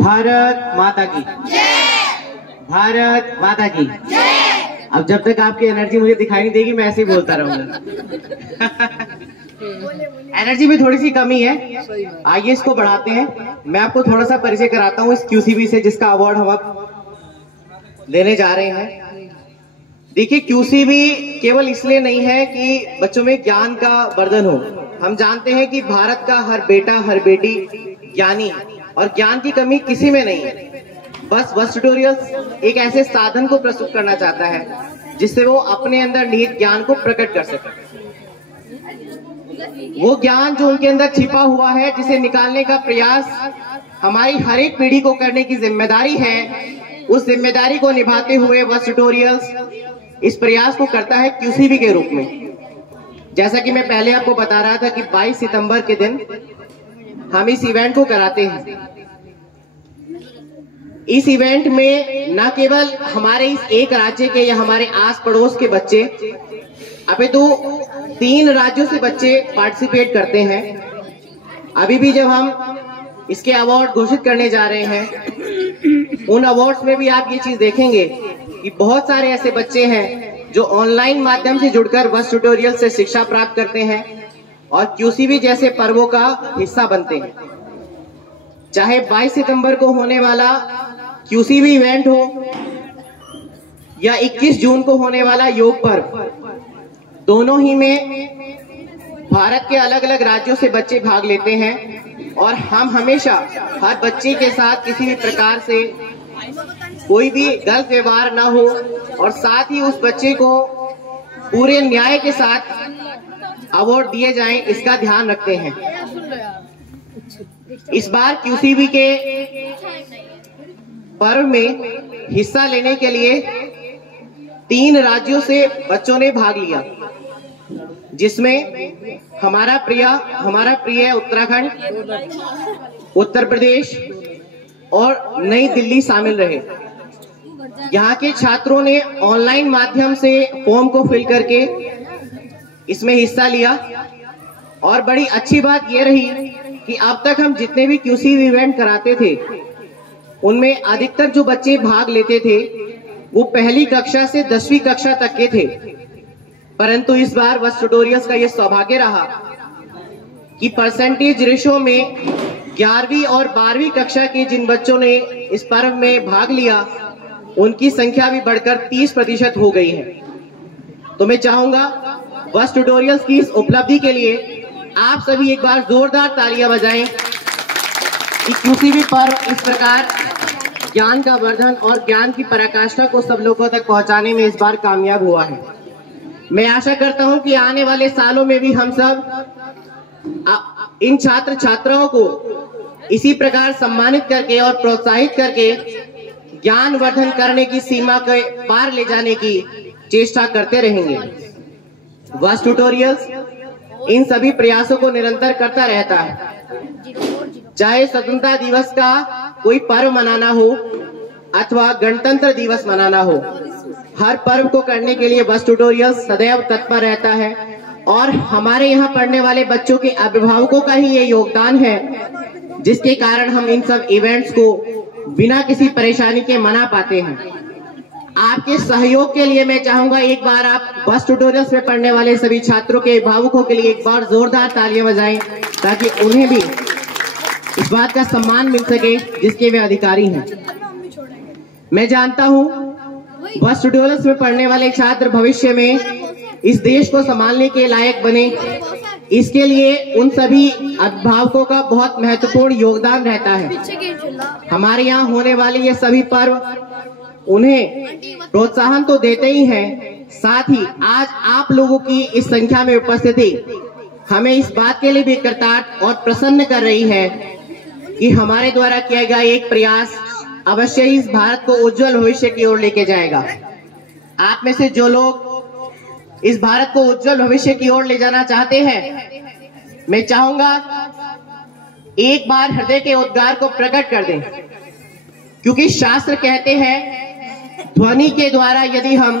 Bharat माता की भारत माता की। अब जब तक आपकी एनर्जी मुझे दिखाई नहीं देगी मैं ऐसे ही बोलता रहूंगा। एनर्जी में थोड़ी सी कमी है, आइए इसको बढ़ाते हैं। मैं आपको थोड़ा सा परिचय कराता हूँ इस QCV से जिसका अवार्ड हम अब लेने जा रहे हैं। देखिए QCV केवल इसलिए नहीं है कि बच्चों में ज्ञान का वर्धन हो। हम जानते हैं कि भारत का हर बेटा हर बेटी ज्ञानी, और ज्ञान की कमी किसी में नहीं है। बस वस ट्यूटोरियल्स एक ऐसे साधन को प्रस्तुत करना चाहता है जिससे वो अपने अंदर निहित ज्ञान को प्रकट कर सके। वो ज्ञान जो उनके अंदर छिपा हुआ है जिसे निकालने का प्रयास हमारी हर एक पीढ़ी को करने की जिम्मेदारी है। उस जिम्मेदारी को निभाते हुए वस ट्यूटोरियल्स इस प्रयास को करता है QCV के रूप में। जैसा कि मैं पहले आपको बता रहा था कि 22 सितंबर के दिन हम इस इवेंट को कराते हैं। इस इवेंट में न केवल हमारे इस एक राज्य के या हमारे आस पड़ोस के बच्चे, अपितु 3 राज्यों से बच्चे पार्टिसिपेट करते हैं। अभी भी जब हम इसके अवार्ड घोषित करने जा रहे हैं, उन अवार्ड्स में भी आप ये चीज देखेंगे कि बहुत सारे ऐसे बच्चे हैं जो ऑनलाइन माध्यम से जुड़कर बस ट्यूटोरियल से शिक्षा प्राप्त करते हैं और क्यूसीबी जैसे पर्वों का हिस्सा बनते हैं। चाहे 22 सितंबर को होने वाला क्यूसीबी इवेंट हो या 21 जून को होने वाला योग पर्व, दोनों ही में भारत के अलग अलग राज्यों से बच्चे भाग लेते हैं और हम हमेशा हर बच्चे के साथ किसी भी प्रकार से कोई भी गलत व्यवहार ना हो और साथ ही उस बच्चे को पूरे न्याय के साथ अवार्ड दिए जाएं, इसका ध्यान रखते हैं। इस बार क्यूसीबी के पर्व में हिस्सा लेने के लिए 3 राज्यों से बच्चों ने भाग लिया, जिसमें हमारा प्रिय उत्तराखंड, उत्तर प्रदेश और नई दिल्ली शामिल रहे। यहाँ के छात्रों ने ऑनलाइन माध्यम से फॉर्म को फिल करके इसमें हिस्सा लिया और बड़ी अच्छी बात यह रही कि अब तक हम जितने भी क्यूसीबी इवेंट कराते थे, उनमें अधिकतर जो बच्चे भाग लेते थे वो पहली कक्षा से 10वीं कक्षा तक के थे। परंतु इस बार बस ट्यूटोरियल्स का ये सौभाग्य रहा कि परसेंटेज रेशो में 11वीं और 12वीं कक्षा के जिन बच्चों ने इस पर्व में भाग लिया, उनकी संख्या भी बढ़कर 30% हो गई है। तो मैं चाहूंगा बस ट्यूटोरियल्स की इस उपलब्धि के लिए आप सभी एक बार जोरदार तालियां बजाएं कि क्यूसीबी पर्व इस प्रकार ज्ञान का वर्धन और ज्ञान की पराकाष्ठा को सब लोगों तक पहुंचाने में इस बार कामयाब हुआ है। मैं आशा करता हूं कि आने वाले सालों में भी हम सब इन छात्र छात्राओं को इसी प्रकार सम्मानित करके और प्रोत्साहित करके ज्ञान वर्धन करने की सीमा के पार ले जाने की चेष्टा करते रहेंगे। बस ट्यूटोरियल्स इन सभी प्रयासों को निरंतर करता रहता है। चाहे स्वतंत्रता दिवस का कोई पर्व मनाना हो अथवा गणतंत्र दिवस मनाना हो, हर पर्व को करने के लिए बस ट्यूटोरियल्स सदैव तत्पर रहता है और हमारे यहाँ पढ़ने वाले बच्चों के अभिभावकों का ही ये योगदान है, जिसके कारण हम इन सब इवेंट्स को बिना किसी परेशानी के मना पाते हैं। आपके सहयोग के लिए मैं चाहूंगा एक बार आप बस ट्यूटोरियल्स में पढ़ने वाले सभी छात्रों के अभिभावकों के लिए एक बार जोरदार तालियां बजाएं, ताकि उन्हें भी इस बात का सम्मान मिल सके जिसके वे अधिकारी हैं। मैं जानता हूं बस ट्यूटोरियल्स में पढ़ने वाले छात्र भविष्य में इस देश को संभालने के लायक बने, इसके लिए उन सभी अभिभावकों का बहुत महत्वपूर्ण योगदान रहता है। हमारे यहाँ होने वाले ये सभी पर्व उन्हें प्रोत्साहन तो देते ही हैं, साथ ही आज आप लोगों की इस संख्या में उपस्थिति हमें इस बात के लिए भी कृतार्थ और प्रसन्न कर रही है कि हमारे द्वारा किया गया एक प्रयास अवश्य ही इस भारत को उज्जवल भविष्य की ओर लेके जाएगा। आप में से जो लोग इस भारत को उज्जवल भविष्य की ओर ले जाना चाहते हैं, मैं चाहूंगा एक बार हृदय के उद्गार को प्रकट कर दें, क्योंकि शास्त्र कहते हैं ध्वनि के द्वारा यदि हम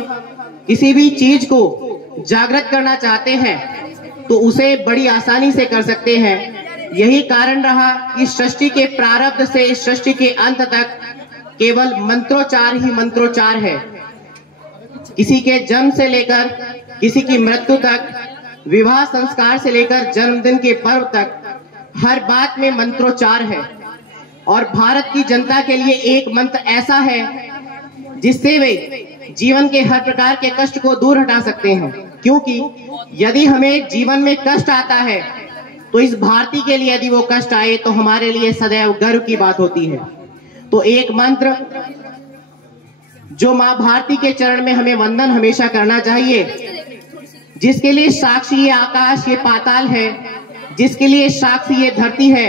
किसी भी चीज को जागृत करना चाहते हैं तो उसे बड़ी आसानी से कर सकते हैं। यही कारण रहा कि सृष्टि के प्रारब्ध से सृष्टि के अंत तक केवल मंत्रोच्चार ही मंत्रोच्चार है। किसी के जन्म से लेकर किसी की मृत्यु तक, विवाह संस्कार से लेकर जन्मदिन के पर्व तक, हर बात में मंत्रोच्चार है। और भारत की जनता के लिए एक मंत्र ऐसा है जिससे वे जीवन के हर प्रकार के कष्ट को दूर हटा सकते हैं, क्योंकि यदि हमें जीवन में कष्ट आता है तो इस भारती के लिए यदि वो कष्ट आए तो हमारे लिए सदैव गर्व की बात होती है। तो एक मंत्र जो माँ भारती के चरण में हमें वंदन हमेशा करना चाहिए, जिसके लिए साक्षी ये आकाश ये पाताल है, जिसके लिए साक्षी ये धरती है,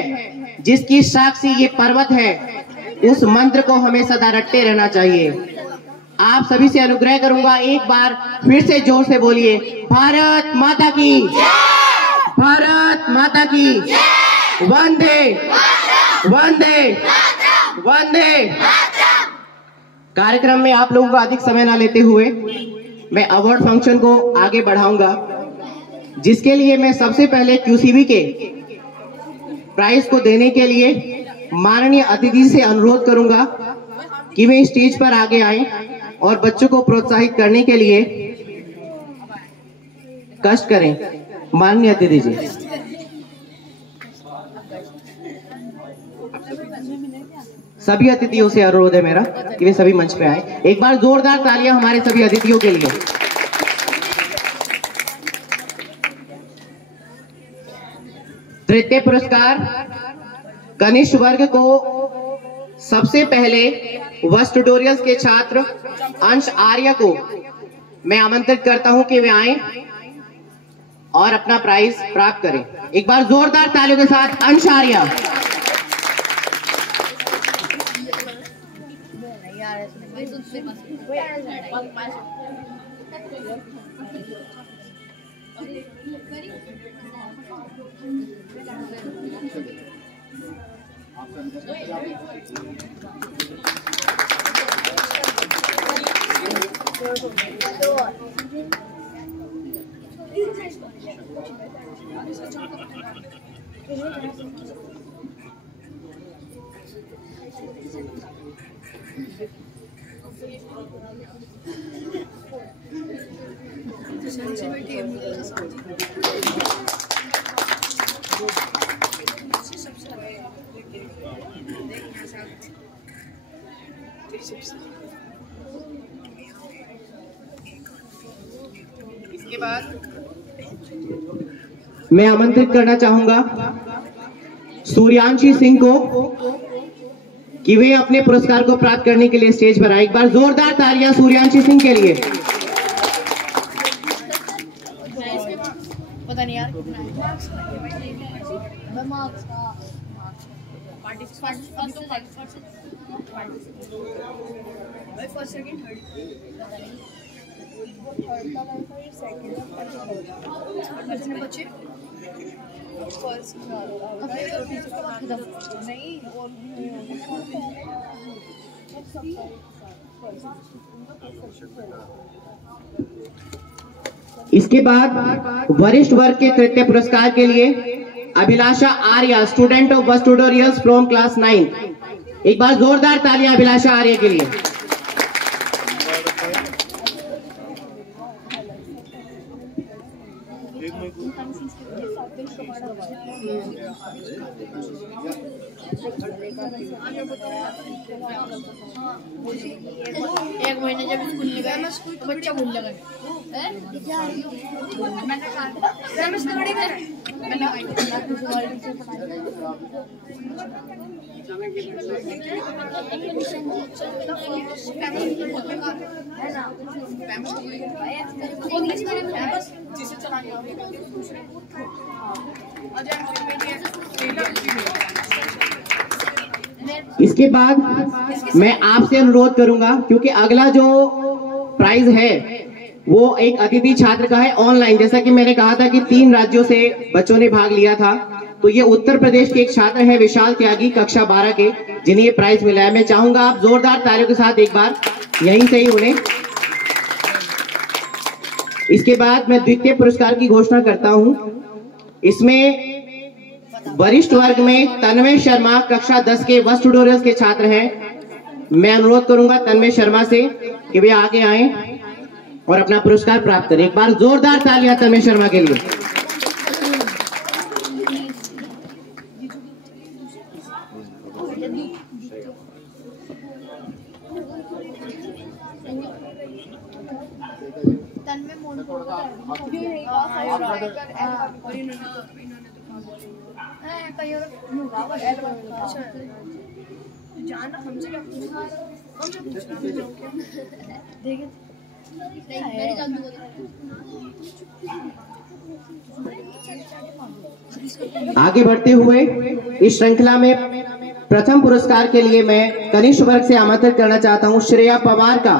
जिसकी साक्षी ये पर्वत है, उस मंत्र को हमें सदा रटते रहना चाहिए। आप सभी से अनुग्रह करूंगा, एक बार फिर से जोर से बोलिए, भारत माता की, भारत माता की, वंदे वंदे वंदे। कार्यक्रम में आप लोगों का अधिक समय ना लेते हुए मैं अवार्ड फंक्शन को आगे बढ़ाऊंगा, जिसके लिए मैं सबसे पहले QCB के प्राइज को देने के लिए माननीय अतिथि से अनुरोध करूंगा कि वे स्टेज पर आगे आए और बच्चों को प्रोत्साहित करने के लिए कष्ट करें। माननीय अतिथि जी। सभी अतिथियों से अनुरोध है मेरा कि वे सभी मंच पे आए। एक बार जोरदार तालियां हमारे सभी अतिथियों के लिए। तृतीय पुरस्कार कनिष्ठ वर्ग को सबसे पहले वस ट्यूटोरियल्स के छात्र अंश आर्य को मैं आमंत्रित करता हूं कि वे आए और अपना प्राइज प्राप्त करें। एक बार जोरदार तालियों के साथ अंश आर्य। इसके बाद मैं आमंत्रित करना चाहूंगा सूर्यांशी सिंह को कि वे अपने पुरस्कार को प्राप्त करने के लिए स्टेज पर आए। एक बार जोरदार तालियां सूर्यांशी सिंह के लिए। पता नहीं यार इसके बाद वरिष्ठ वर्ग के तृतीय पुरस्कार के लिए अभिलाषा आर्या, स्टूडेंट ऑफ बस ट्यूटोरियल्स फ्रॉम क्लास 9। एक बार जोरदार तालियां अभिलाषा आर्या के लिए। एक महीने जब स्कूल में गए तो बच्चा भूल लगा। इसके बाद मैं आपसे अनुरोध करूंगा, क्योंकि अगला जो प्राइज है वो एक अतिथि छात्र का है ऑनलाइन। जैसा कि मैंने कहा था कि 3 राज्यों से बच्चों ने भाग लिया था, तो ये उत्तर प्रदेश के एक छात्र है विशाल त्यागी, कक्षा 12 के, जिन्हें ये प्राइज मिला है। मैं चाहूंगा आप जोरदार तालियों के साथ एक बार यहीं से ही उन्हें। इसके बाद मैं द्वितीय पुरस्कार की घोषणा करता हूं। इसमें वरिष्ठ वर्ग में तन्मय शर्मा, कक्षा 10 के बस ट्यूटोरियल्स के छात्र हैं। मैं अनुरोध करूंगा तन्मय शर्मा से कि वे आगे आएं और अपना पुरस्कार प्राप्त करें। एक बार जोरदार तालियां तन्मय शर्मा के लिए। आगे बढ़ते हुए इस श्रृंखला में प्रथम पुरस्कार के लिए मैं कनिष्ठ वर्ग से आमंत्रित करना चाहता हूं श्रेया पवार का,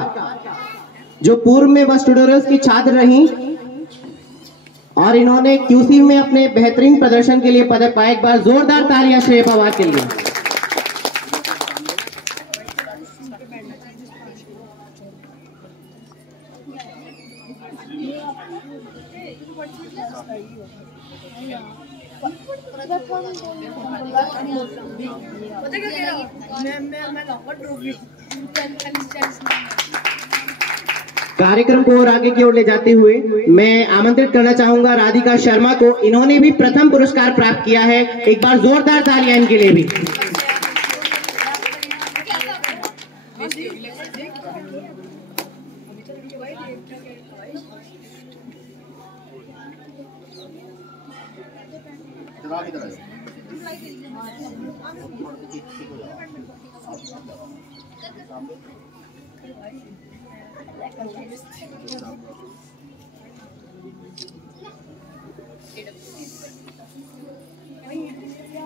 जो पूर्व में बस ट्यूटोरियल्स की छात्र रहीं और इन्होंने QC में अपने बेहतरीन प्रदर्शन के लिए पदक पाया। एक बार जोरदार तालियां श्रेया पवार के लिए। कार्यक्रम को और आगे की ओर ले जाते हुए मैं आमंत्रित करना चाहूंगा राधिका शर्मा को। इन्होंने भी प्रथम पुरस्कार प्राप्त किया है। एक बार जोरदार तालियां इनके लिए भी।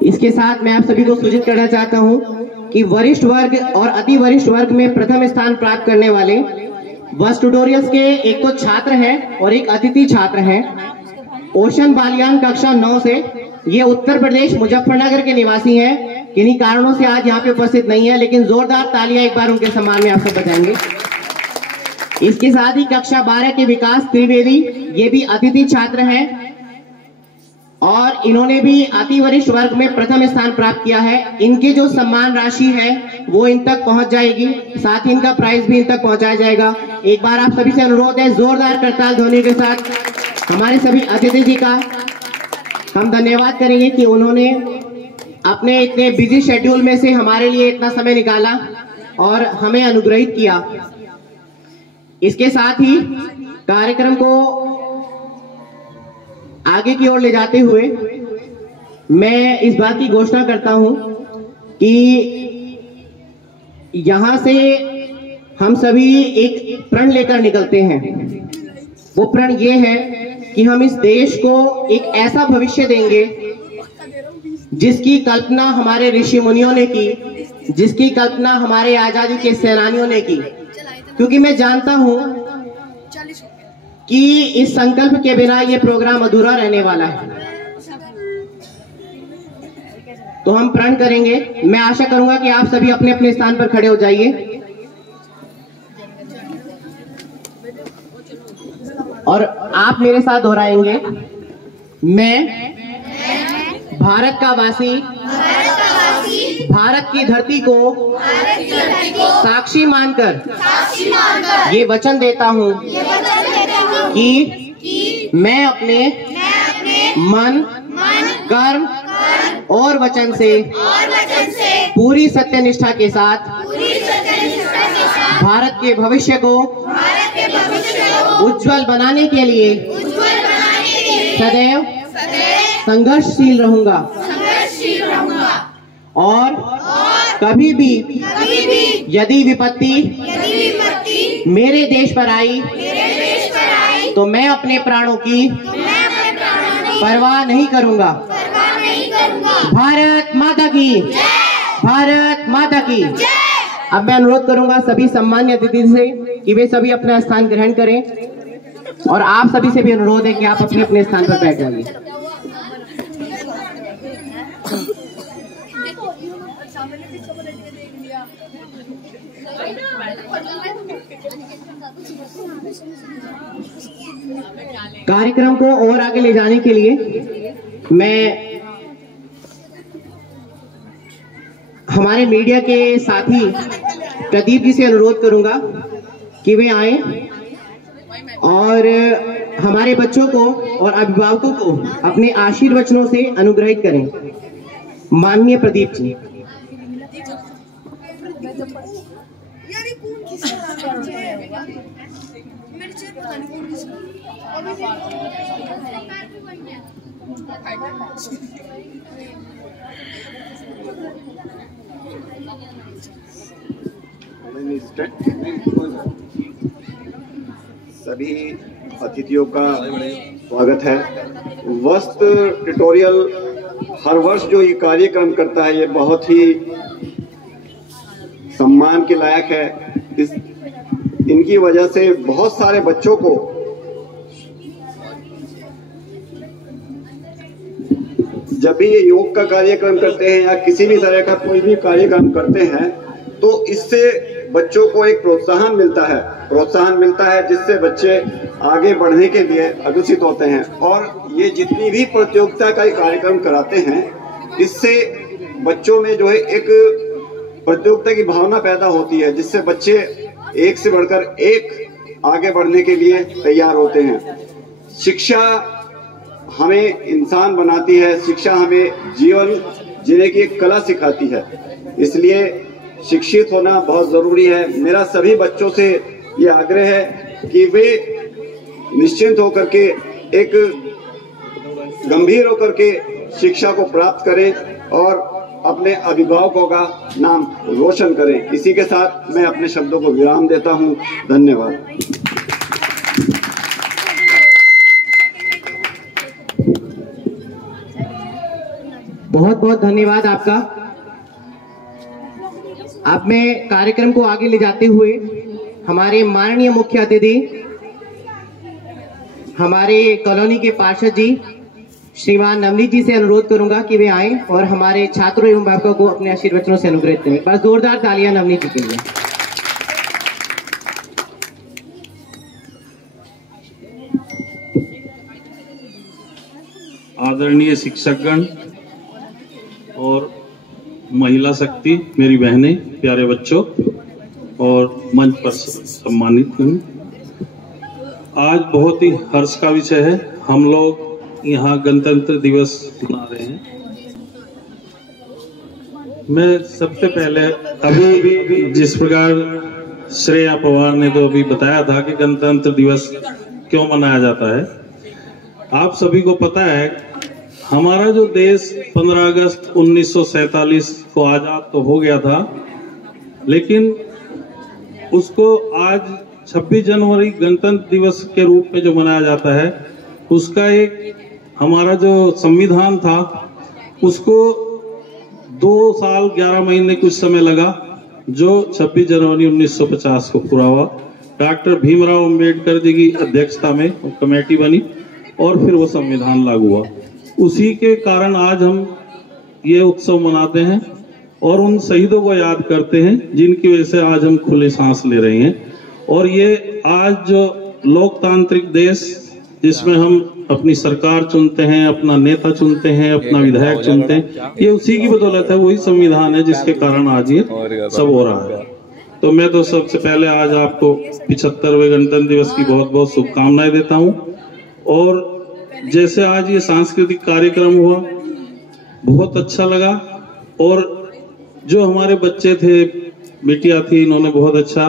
इसके साथ मैं आप सभी को सूचित करना चाहता हूं कि वरिष्ठ वर्ग और अति वरिष्ठ वर्ग में प्रथम स्थान प्राप्त करने वाले वस्त ट्यूटोरियल्स के एक तो छात्र हैं और एक अतिथि छात्र हैं। ओशन बालियान कक्षा 9 से ये उत्तर प्रदेश मुजफ्फरनगर के निवासी हैं। किन्हीं कारणों से आज यहाँ पे उपस्थित नहीं है, लेकिन जोरदार तालियां एक बार उनके सम्मान में आप सब बजाएंगे। इसके साथ ही कक्षा 12 के विकास त्रिवेदी, ये भी अतिथि छात्र हैं और इन्होंने भी अति वरिष्ठ वर्ग में प्रथम स्थान प्राप्त किया है। इनकी जो सम्मान राशि है वो इन तक पहुंच जाएगी, साथ ही इनका प्राइज भी इन तक पहुंचाया जाएगा। एक बार आप सभी से अनुरोध है जोरदार करताल ध्वनि के साथ हमारे सभी अतिथि जी का हम धन्यवाद करेंगे कि उन्होंने अपने इतने बिजी शेड्यूल में से हमारे लिए इतना समय निकाला और हमें अनुग्रहित किया। इसके साथ ही कार्यक्रम को आगे की ओर ले जाते हुए मैं इस बात की घोषणा करता हूं कि यहां से हम सभी एक प्रण लेकर निकलते हैं। वो प्रण ये है कि हम इस देश को एक ऐसा भविष्य देंगे जिसकी कल्पना हमारे ऋषि मुनियों ने की, जिसकी कल्पना हमारे आजादी के सेनानियों ने की। क्योंकि मैं जानता हूं कि इस संकल्प के बिना ये प्रोग्राम अधूरा रहने वाला है। तो हम प्रण करेंगे। मैं आशा करूंगा कि आप सभी अपने अपने स्थान पर खड़े हो जाइए और आप मेरे साथ दोहराएंगे। मैं भारत का वासी, भारत की धरती को साक्षी मानकर ये वचन देता हूँ कि मैं अपने मन, कर्म और वचन से पूरी सत्यनिष्ठा के साथ भारत के भविष्य को उज्जवल बनाने के लिए सदैव संघर्षशील रहूंगा और कभी भी यदि विपत्ति मेरे देश पर आई तो मैं अपने प्राणों की परवाह नहीं करूंगा। भारत माता की, भारत माता की। अब मैं अनुरोध करूंगा सभी सम्मान्य अतिथि से कि वे सभी अपना स्थान ग्रहण करें और आप सभी से भी अनुरोध है कि आप अपने अपने स्थान पर बैठ जाइए। कार्यक्रम को और आगे ले जाने के लिए मैं हमारे मीडिया के साथी प्रदीप जी से अनुरोध करूंगा कि वे आए और हमारे बच्चों को और अभिभावकों को अपने आशीर्वचनों से अनुग्रहित करें। माननीय प्रदीप जी। सभी अतिथियों का स्वागत है। वस्त ट्यूटोरियल हर वर्ष जो ये कार्यक्रम करता है ये बहुत ही सम्मान के लायक है। इनकी वजह से बहुत सारे बच्चों को जब भी ये योग का कार्यक्रम करते हैं या किसी भी तरह का कोई भी कार्यक्रम करते हैं तो इससे बच्चों को एक प्रोत्साहन मिलता है जिससे बच्चे आगे बढ़ने के लिए अग्रसित होते हैं। और ये जितनी भी प्रतियोगिता का कार्यक्रम कराते हैं, इससे बच्चों में जो है एक प्रतियोगिता की भावना पैदा होती है, जिससे बच्चे एक से बढ़कर एक आगे बढ़ने के लिए तैयार होते हैं। शिक्षा हमें इंसान बनाती है, शिक्षा हमें जीवन जीने की एक कला सिखाती है, इसलिए शिक्षित होना बहुत जरूरी है। मेरा सभी बच्चों से ये आग्रह है कि वे निश्चिंत होकर के, एक गंभीर होकर के शिक्षा को प्राप्त करें और अपने अभिभावकों का नाम रोशन करें। इसी के साथ मैं अपने शब्दों को विराम देता हूं। धन्यवाद। बहुत बहुत धन्यवाद आपका। अब मैं कार्यक्रम को आगे ले जाते हुए हमारे माननीय मुख्य अतिथि, हमारे कॉलोनी के पार्षद जी श्रीमान नवनीत जी से अनुरोध करूंगा कि वे आएं और हमारे छात्रों एवं अभिभावकों को अपने आशीर्वचनों से अनुग्रहित करें। बस जोरदार तालियां नवनीत जी के लिए। आदरणीय शिक्षकगण और महिला शक्ति, मेरी बहनें, प्यारे बच्चों और मंच पर सम्मानित हैं, आज बहुत ही हर्ष का विषय है। हम लोग यहाँ गणतंत्र दिवस मना रहे हैं। मैं सबसे पहले अभी जिस प्रकार श्रेया पवार ने तो अभी बताया था कि गणतंत्र दिवस क्यों मनाया जाता है, आप सभी को पता है हमारा जो देश 15 अगस्त 1947 को आजाद तो हो गया था, लेकिन उसको आज 26 जनवरी गणतंत्र दिवस के रूप में जो मनाया जाता है, उसका एक हमारा जो संविधान था उसको 2 साल 11 महीने कुछ समय लगा, जो 26 जनवरी 1950 को पूरा हुआ। डॉक्टर भीमराव अंबेडकर जी की अध्यक्षता में कमेटी बनी और फिर वो संविधान लागू हुआ। उसी के कारण आज हम ये उत्सव मनाते हैं और उन शहीदों को याद करते हैं जिनकी वजह से आज हम खुले सांस ले रहे हैं। और ये आज जो लोकतांत्रिक देश जिसमें हम अपनी सरकार चुनते हैं, अपना नेता चुनते हैं, अपना विधायक चुनते हैं, ये उसी की बदौलत है, वही संविधान है जिसके कारण आज ये सब हो रहा है। तो मैं तो सबसे पहले आज आपको 75वें गणतंत्र दिवस की बहुत बहुत शुभकामनाएं देता हूं। और जैसे आज ये सांस्कृतिक कार्यक्रम हुआ, बहुत अच्छा लगा। और जो हमारे बच्चे थे, बेटियां थी, इन्होंने बहुत अच्छा,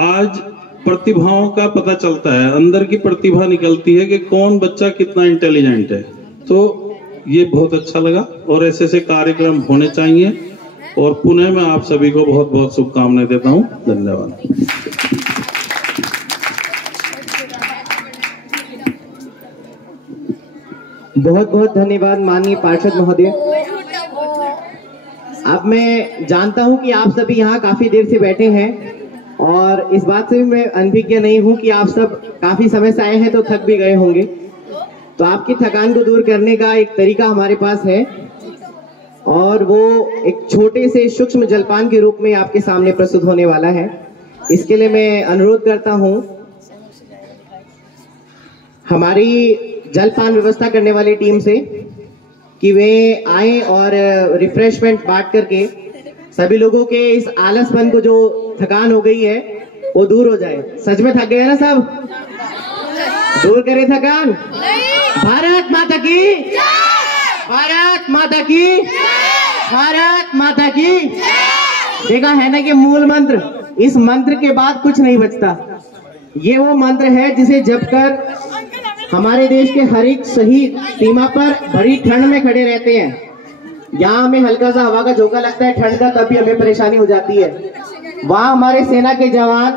आज प्रतिभाओं का पता चलता है, अंदर की प्रतिभा निकलती है कि कौन बच्चा कितना इंटेलिजेंट है। तो ये बहुत अच्छा लगा और ऐसे ऐसे कार्यक्रम होने चाहिए। और पुनः मैं आप सभी को बहुत बहुत शुभकामनाएं देता हूं। धन्यवाद। बहुत बहुत धन्यवाद माननीय पार्षद महोदय। अब मैं जानता हूं कि आप सभी यहाँ काफी देर से बैठे हैं और इस बात से भी मैं अनभिज्ञ नहीं हूं कि आप सब काफी समय से आए हैं तो थक भी गए होंगे। तो आपकी थकान को दूर करने का एक तरीका हमारे पास है और वो एक छोटे से सूक्ष्म जलपान के रूप में आपके सामने प्रस्तुत होने वाला है। इसके लिए मैं अनुरोध करता हूं हमारी जलपान व्यवस्था करने वाली टीम से कि वे आए और रिफ्रेशमेंट बांट करके सभी लोगों के इस आलसपन को, जो थकान हो गई है, वो दूर हो जाए। सच में थक गए ना सब? दूर करें थकान। भारत माता की, भारत माता की, भारत माता की। देखा है ना कि मूल मंत्र, इस मंत्र के बाद कुछ नहीं बचता। ये वो मंत्र है जिसे जप कर हमारे देश के हर एक शहीद सीमा पर बड़ी ठंड में खड़े रहते हैं। यहाँ हमें हल्का सा हवा का झोंका लगता है ठंड का, तभी हमें परेशानी हो जाती है। वहाँ हमारे सेना के जवान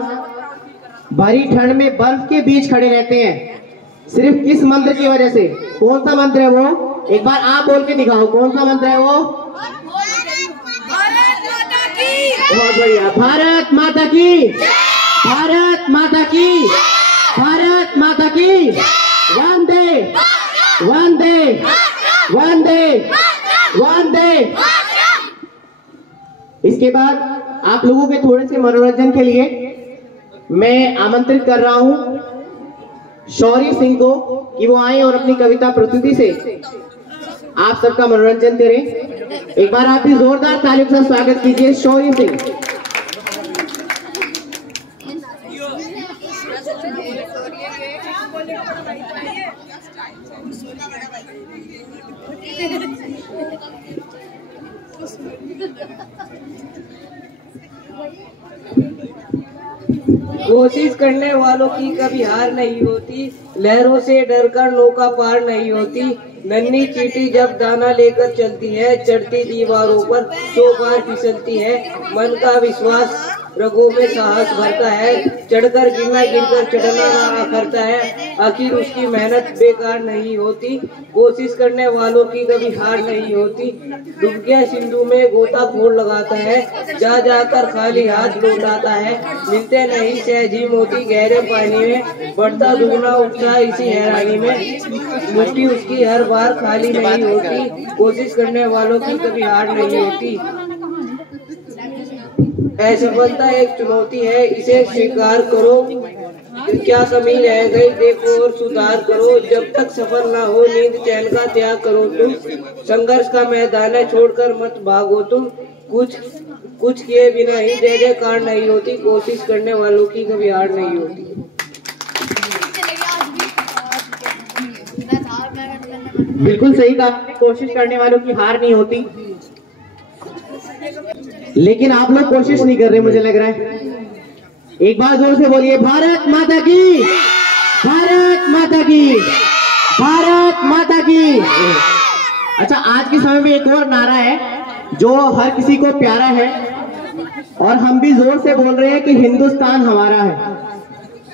भरी ठंड में बर्फ के बीच खड़े रहते हैं, सिर्फ किस मंत्र की वजह से? कौन सा मंत्र है वो? एक बार आप बोल के दिखाओ, कौन सा मंत्र है वो? बहुत बढ़िया। भारत माता की, भारत माता की, भारत माता की। वंदे वंदे वंदे वंदे। इसके बाद आप लोगों के थोड़े से मनोरंजन के लिए मैं आमंत्रित कर रहा हूं शौर्य सिंह को कि वो आए और अपनी कविता प्रस्तुति से आप सबका मनोरंजन करें। एक बार आप भी जोरदार तालियों से स्वागत कीजिए शौर्य सिंह। कोशिश करने वालों की कभी हार नहीं होती, लहरों से डरकर नौका पार नहीं होती। नन्ही चींटी जब दाना लेकर चलती है, चढ़ती दीवारों पर 100 बार फिसलती है। मन का विश्वास रगों में साहस भरता है, चढ़कर गिरना गिरकर चढ़ना करता है। आखिर उसकी मेहनत बेकार नहीं होती, कोशिश करने वालों की कभी हार नहीं होती। डूब गया सिंधु में गोताखोर लगाता है, जा जाकर खाली हाथ लौटाता है। मिलते नहीं सहजी मोती गहरे पानी में, बढ़ता दुगना उठता इसी हैरानी में। मुट्ठी उसकी हर बार खाली नहीं होती, कोशिश करने वालों की कभी हार नहीं होती। असफलता एक चुनौती है, इसे स्वीकार करो। क्या कमी रह गई देखो और सुधार करो। जब तक सफल ना हो नींद चैन का त्याग करो तुम। संघर्ष का मैदान है छोड़कर मत भागो तुम। कुछ किए बिना ही जय जयकार नहीं होती, कोशिश करने वालों की कभी हार नहीं होती। बिल्कुल सही कहा, कोशिश करने वालों की हार नहीं होती। लेकिन आप लोग कोशिश नहीं कर रहे, मुझे लग रहा है। एक बार जोर से बोलिए भारत माता की, भारत माता की, भारत माता की। अच्छा, आज के समय में एक और नारा है जो हर किसी को प्यारा है और हम भी जोर से बोल रहे हैं कि हिंदुस्तान हमारा है।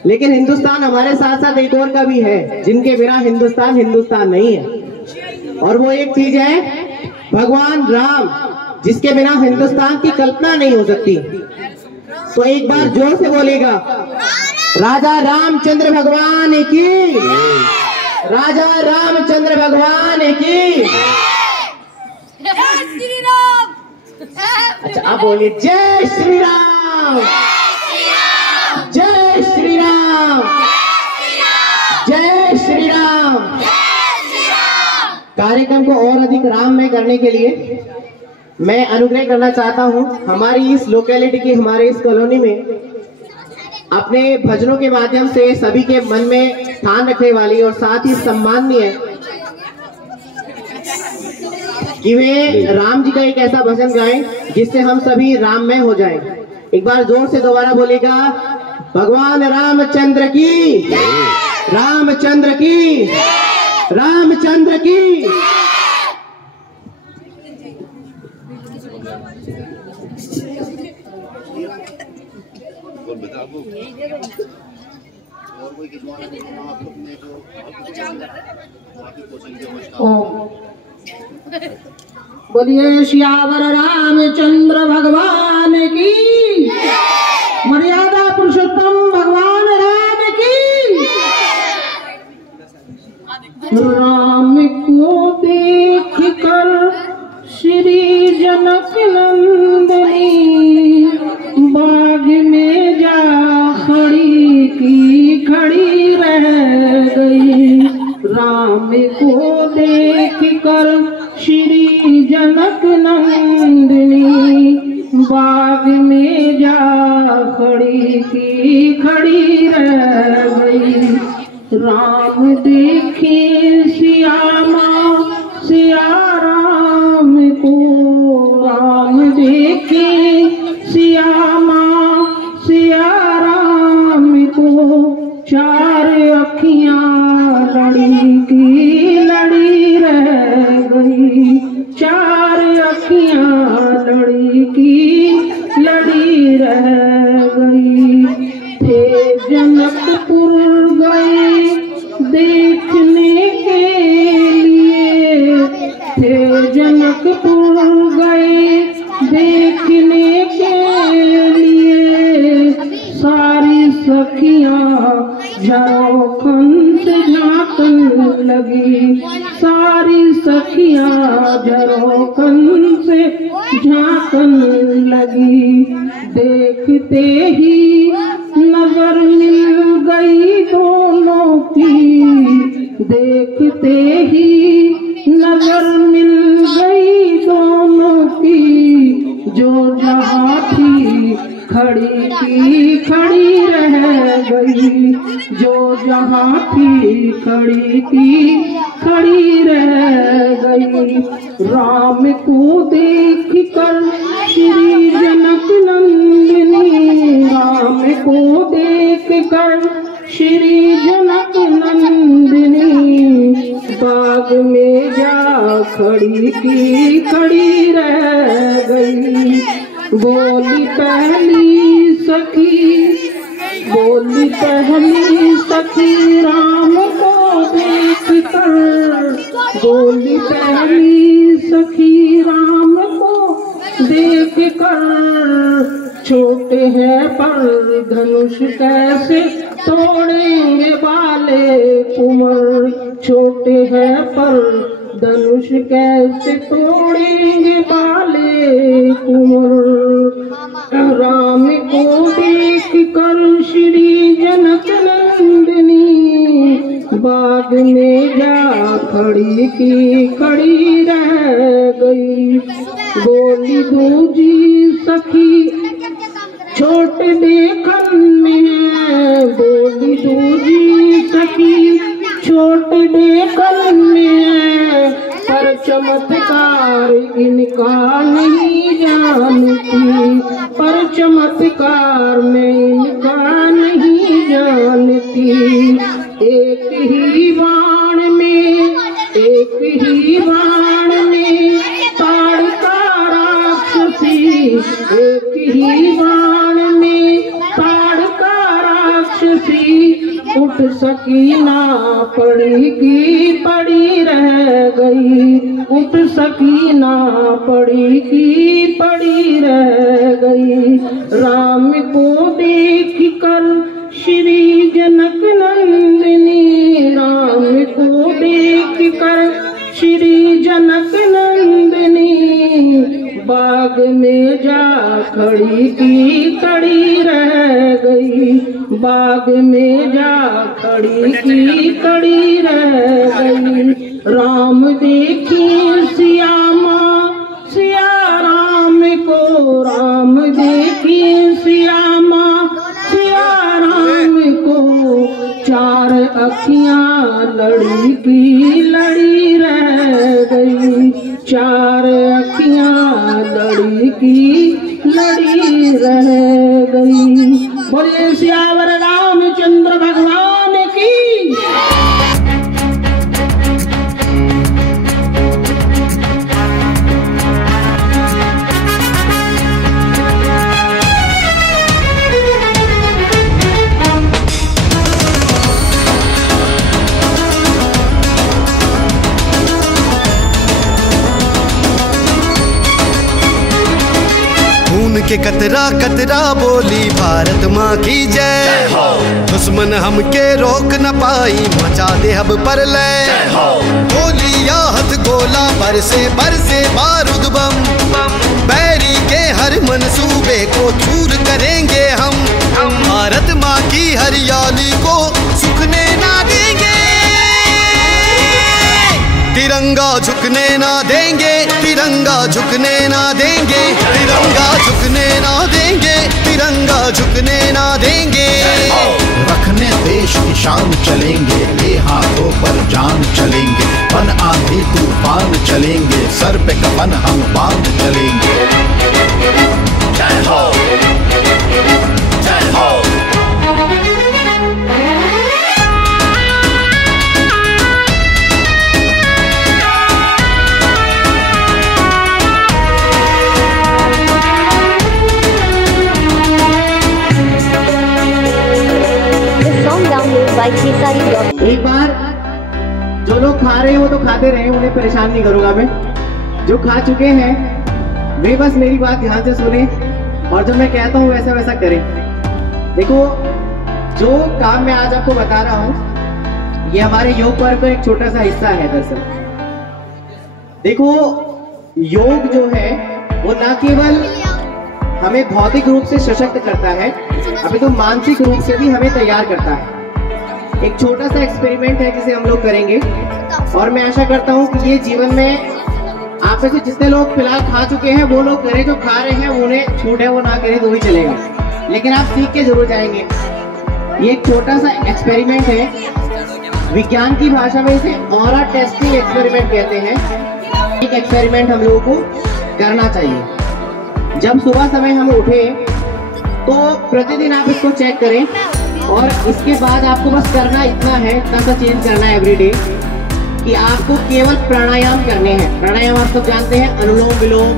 लेकिन हिंदुस्तान हमारे साथ साथ एक और का भी है जिनके बिना हिंदुस्तान हिंदुस्तान नहीं है, और वो एक चीज है भगवान राम, जिसके बिना हिंदुस्तान की कल्पना नहीं हो सकती। तो एक बार जोर से बोलेगा राजा रामचंद्र भगवान की, राजा रामचंद्र भगवान की। अच्छा, आप बोलिए जय श्री राम, जय श्री राम, जय श्री राम। कार्यक्रम को और अधिक राममय करने के लिए मैं अनुग्रह करना चाहता हूं हमारी इस लोकेलिटी की, हमारे इस कॉलोनी में अपने भजनों के माध्यम से सभी के मन में स्थान रखने वाली और साथ ही सम्माननीय कि वे राम जी का एक ऐसा भजन गाएं जिससे हम सभी राममय हो जाएं। एक बार जोर से दोबारा बोलेगा भगवान रामचंद्र की, रामचंद्र की, रामचंद्र की। बोलिए श्यावर रामचंद्र भगवान की, मर्यादा पुरुषोत्तम भगवान राम की। राम को देख कर श्री जनक नंदनी, बाग में जा खड़ी की खड़ी रह गई। राम को देख कर श्री जनक नंदिनी, बाग में जा खड़ी की खड़ी रह गई। राम देखे श्यामा सिया राम को, राम देखे श्यामा सिया राम को। चार अखियां लड़ी की लड़ी रह गई, चार अखियां लड़ी की लड़ी रह गई। थे जनकपुर गए देखने के लिए, थे जनकपुर गए देखने के लिए। सारी सखियां झरोखन नित झांकन लगी, सारी सखियां झरोखन से झांकन लगी। देखते ही नजर मिल गई दोनों की, देखते ही नजर मिल गई दोनों की। जो जहाँ थी खड़ी की खड़ी रह गई, जो जहाँ थी खड़ी की खड़ी रह गई। राम को देख कर श्री जनक नंदिनी, राम को देख कर श्री जनक नंदिनी। बाग में जा खड़ी की खड़ी रह गई। बोली पहली सखी, बोली पहली सखी राम को देख कर, बोली पहली सखी राम को देख कर। छोटे हैं पर धनुष कैसे तोड़ेंगे बाले कुंवर, छोटे हैं पर धनुष कैसे तोड़ेंगे बाले कुंवर। राम को देख कर श्री जनक नंदिनी, बाग में जा खड़ी की खड़ी रह गई। बोली दूजी सखी छोटे देखन में, बोली दूजी सखी छोटे देखन में। पर चमत्कार इनका नहीं जानती, पर चमत्कार में इनका नहीं जानती। एक ही बाण में, एक ही बाण में ताड़का राक्षसी, एक ही बाण में ताड़का राक्षसी। उठ सकी ना पड़ी की पड़ी रह गई, उठ सकी ना पड़ी की पड़ी रह गई। राम को देख कर श्री जनक नंदिनी, राम को देख कर श्री जनक नंदिनी। बाग में जा खड़ी की खड़ी रह गई, बाग में जा खड़ी की खड़ी रह गई। राम देखी सियामा सिया राम को, राम देखी सियामा सिया राम को। चार अखियां लड़ी की लड़ी रह गई, चार अखियां लड़ी की लड़ी रह गई। बोले सियावर रामचंद्र भगवान की। के कतरा कतरा बोली भारत माँ की जय। दुश्मन हमके रोक न पाई, मचा दे अब पर लय। गोली याहत गोला बरसे बारूद बम, बैरी के हर मंसूबे को चूर करेंगे हम। भारत माँ की हरियाली को सुखने ना देंगे, तिरंगा झुकने ना देंगे, तिरंगा झुकने ना देंगे, तिरंगा झुकने ना देंगे, तिरंगा झुकने ना देंगे। रखने देश की शान चलेंगे, ये हाथों पर जान चलेंगे। पन आंधी तूफान चलेंगे, सर पे कफन हम बांध चलेंगे। जय हो, जय हो। एक बार जो लोग खा रहे हो तो खाते रहे, उन्हें परेशान नहीं करूंगा मैं। जो खा चुके हैं वे बस मेरी बात ध्यान से सुने और जो मैं कहता हूँ वैसा वैसा करें। देखो, जो काम मैं आज आपको बता रहा हूँ ये हमारे योग पर्व का एक छोटा सा हिस्सा है। दरअसल देखो, योग जो है वो न केवल हमें भौतिक रूप से सशक्त करता है, अभी तो मानसिक रूप से भी हमें तैयार करता है। एक छोटा सा एक्सपेरिमेंट है जिसे हम लोग करेंगे, और मैं आशा करता हूँ कि ये जीवन में आप में से जितने लोग फिलहाल खा चुके हैं वो लोग करें, जो खा रहे हैं उन्हें छूट है वो ना करें तो भी चलेगा, लेकिन आप सीख के जरूर जाएंगे। ये एक छोटा सा एक्सपेरिमेंट है, विज्ञान की भाषा में इसे ऑरा टेस्टिंग एक्सपेरिमेंट कहते हैं। एक एक्सपेरिमेंट हम लोगों को करना चाहिए। जब सुबह समय हम उठे तो प्रतिदिन आप इसको चेक करें, और इसके बाद आपको बस करना इतना है, इतना सा चेंज करना है एवरीडे, कि आपको केवल प्राणायाम करने हैं। प्राणायाम आप सब जानते हैं, अनुलोम विलोम,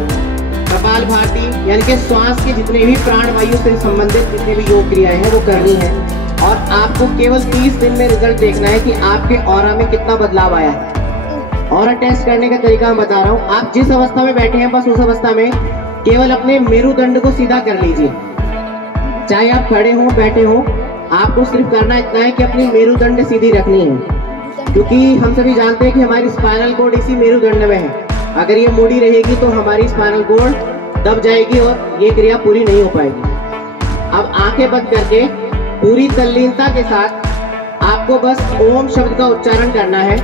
कपालभाति, यानी कि श्वास के जितने भी प्राणवायु से संबंधित जितने भी योग क्रियाएं हैं वो करनी है। और आपको केवल 30 दिन में रिजल्ट देखना है कि आपके ऑरा में कितना बदलाव आया है। ऑरा टेस्ट करने का तरीका मैं बता रहा हूँ। आप जिस अवस्था में बैठे हैं बस उस अवस्था में केवल अपने मेरुदंड को सीधा कर लीजिए, चाहे आप खड़े हो बैठे हो, आपको सिर्फ करना इतना है कि अपनी मेरुदंड सीधी रखनी है, क्योंकि हम सभी जानते हैं कि हमारी स्पाइनल कॉर्ड इसी मेरुदंड में है। अगर ये मुड़ी रहेगी तो हमारी स्पाइनल कॉर्ड दब जाएगी और ये क्रिया पूरी नहीं हो पाएगी। अब आंखें बंद करके पूरी तल्लीनता के साथ आपको बस ओम शब्द का उच्चारण करना है,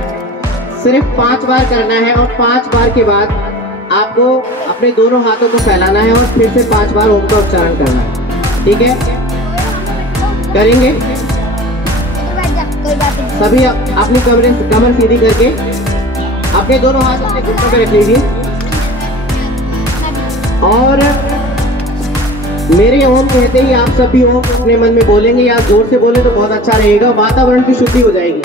सिर्फ 5 बार करना है, और 5 बार के बाद आपको अपने दोनों हाथों को फैलाना है और फिर से 5 बार ओम का उच्चारण करना है। ठीक है, करेंगे सभी। अपनी कमर सीधी करके अपने दोनों हाथ अपने घुटनों पे रख लीजिए, और मेरे ओम कहते ही आप सभी ओम अपने मन में बोलेंगे, या जोर से बोले तो बहुत अच्छा रहेगा, वातावरण की शुद्धि हो जाएगी।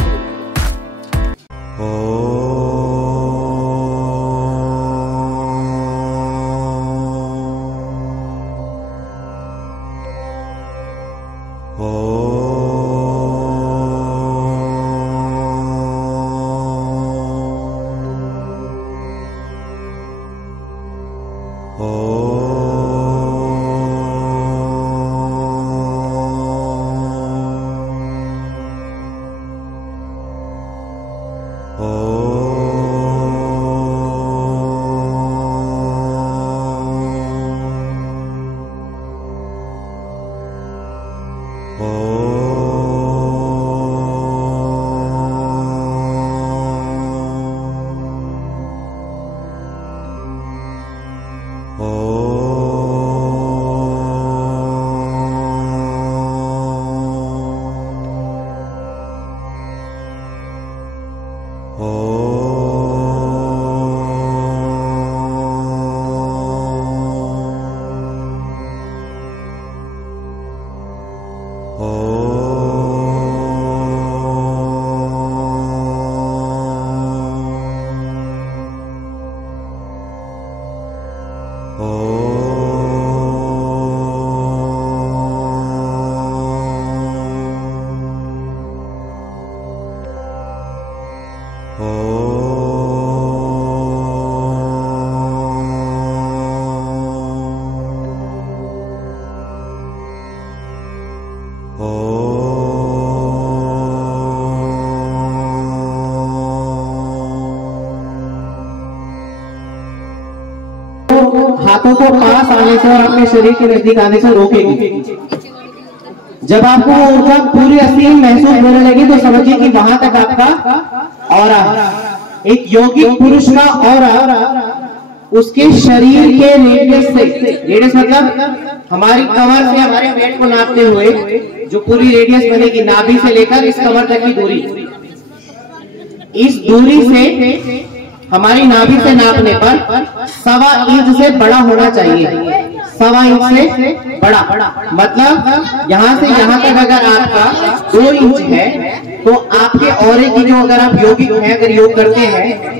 हाथों को पास आने से और अपने शरीर के नजदीक आने से रोकेंगे। जब आपको वो ऊर्जा पूरी असली महसूस होने लगी तो समझिए कि वहां तक आपका ऑरा है। एक यौगिक पुरुष का ऑरा उसके शरीर के रेडियस से, रेडियस मतलब हमारी कमर से हमारे पेट को नापते हुए जो पूरी रेडियस बनेगी नाभि से लेकर इस कमर तक की दूरी, इस दूरी से हमारी नाभि से नापने पर 1.25 इंच से बड़ा होना चाहिए। 1.25 इंच से बड़ा मतलब यहाँ से यहाँ तक अगर आपका 2 इंच है तो आपके ऑरे की जो, अगर आप योगिक हैं, अगर योग करते हैं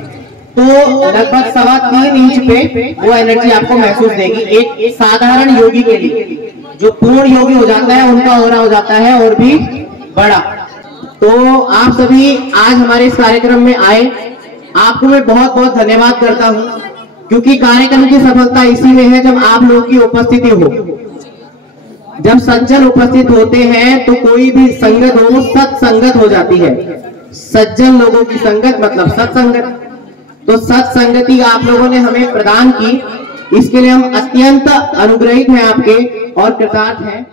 तो लगभग 3.25 इंच पे वो एनर्जी आपको महसूस देगी। एक साधारण योगी के लिए, जो पूर्ण योगी हो जाता है उनका ऑरा हो जाता है और भी बड़ा। तो आप सभी आज हमारे इस कार्यक्रम में आए, आपको मैं बहुत बहुत धन्यवाद करता हूं, क्योंकि कार्यक्रम की सफलता इसी में है जब आप लोगों की उपस्थिति हो। जब सज्जन उपस्थित होते हैं तो कोई भी संगत हो सत्संगत हो जाती है। सज्जन लोगों की संगत मतलब सत्संगत। तो सत्संगति आप लोगों ने हमें प्रदान की, इसके लिए हम अत्यंत अनुग्रहित हैं आपके और कृतार्थ हैं।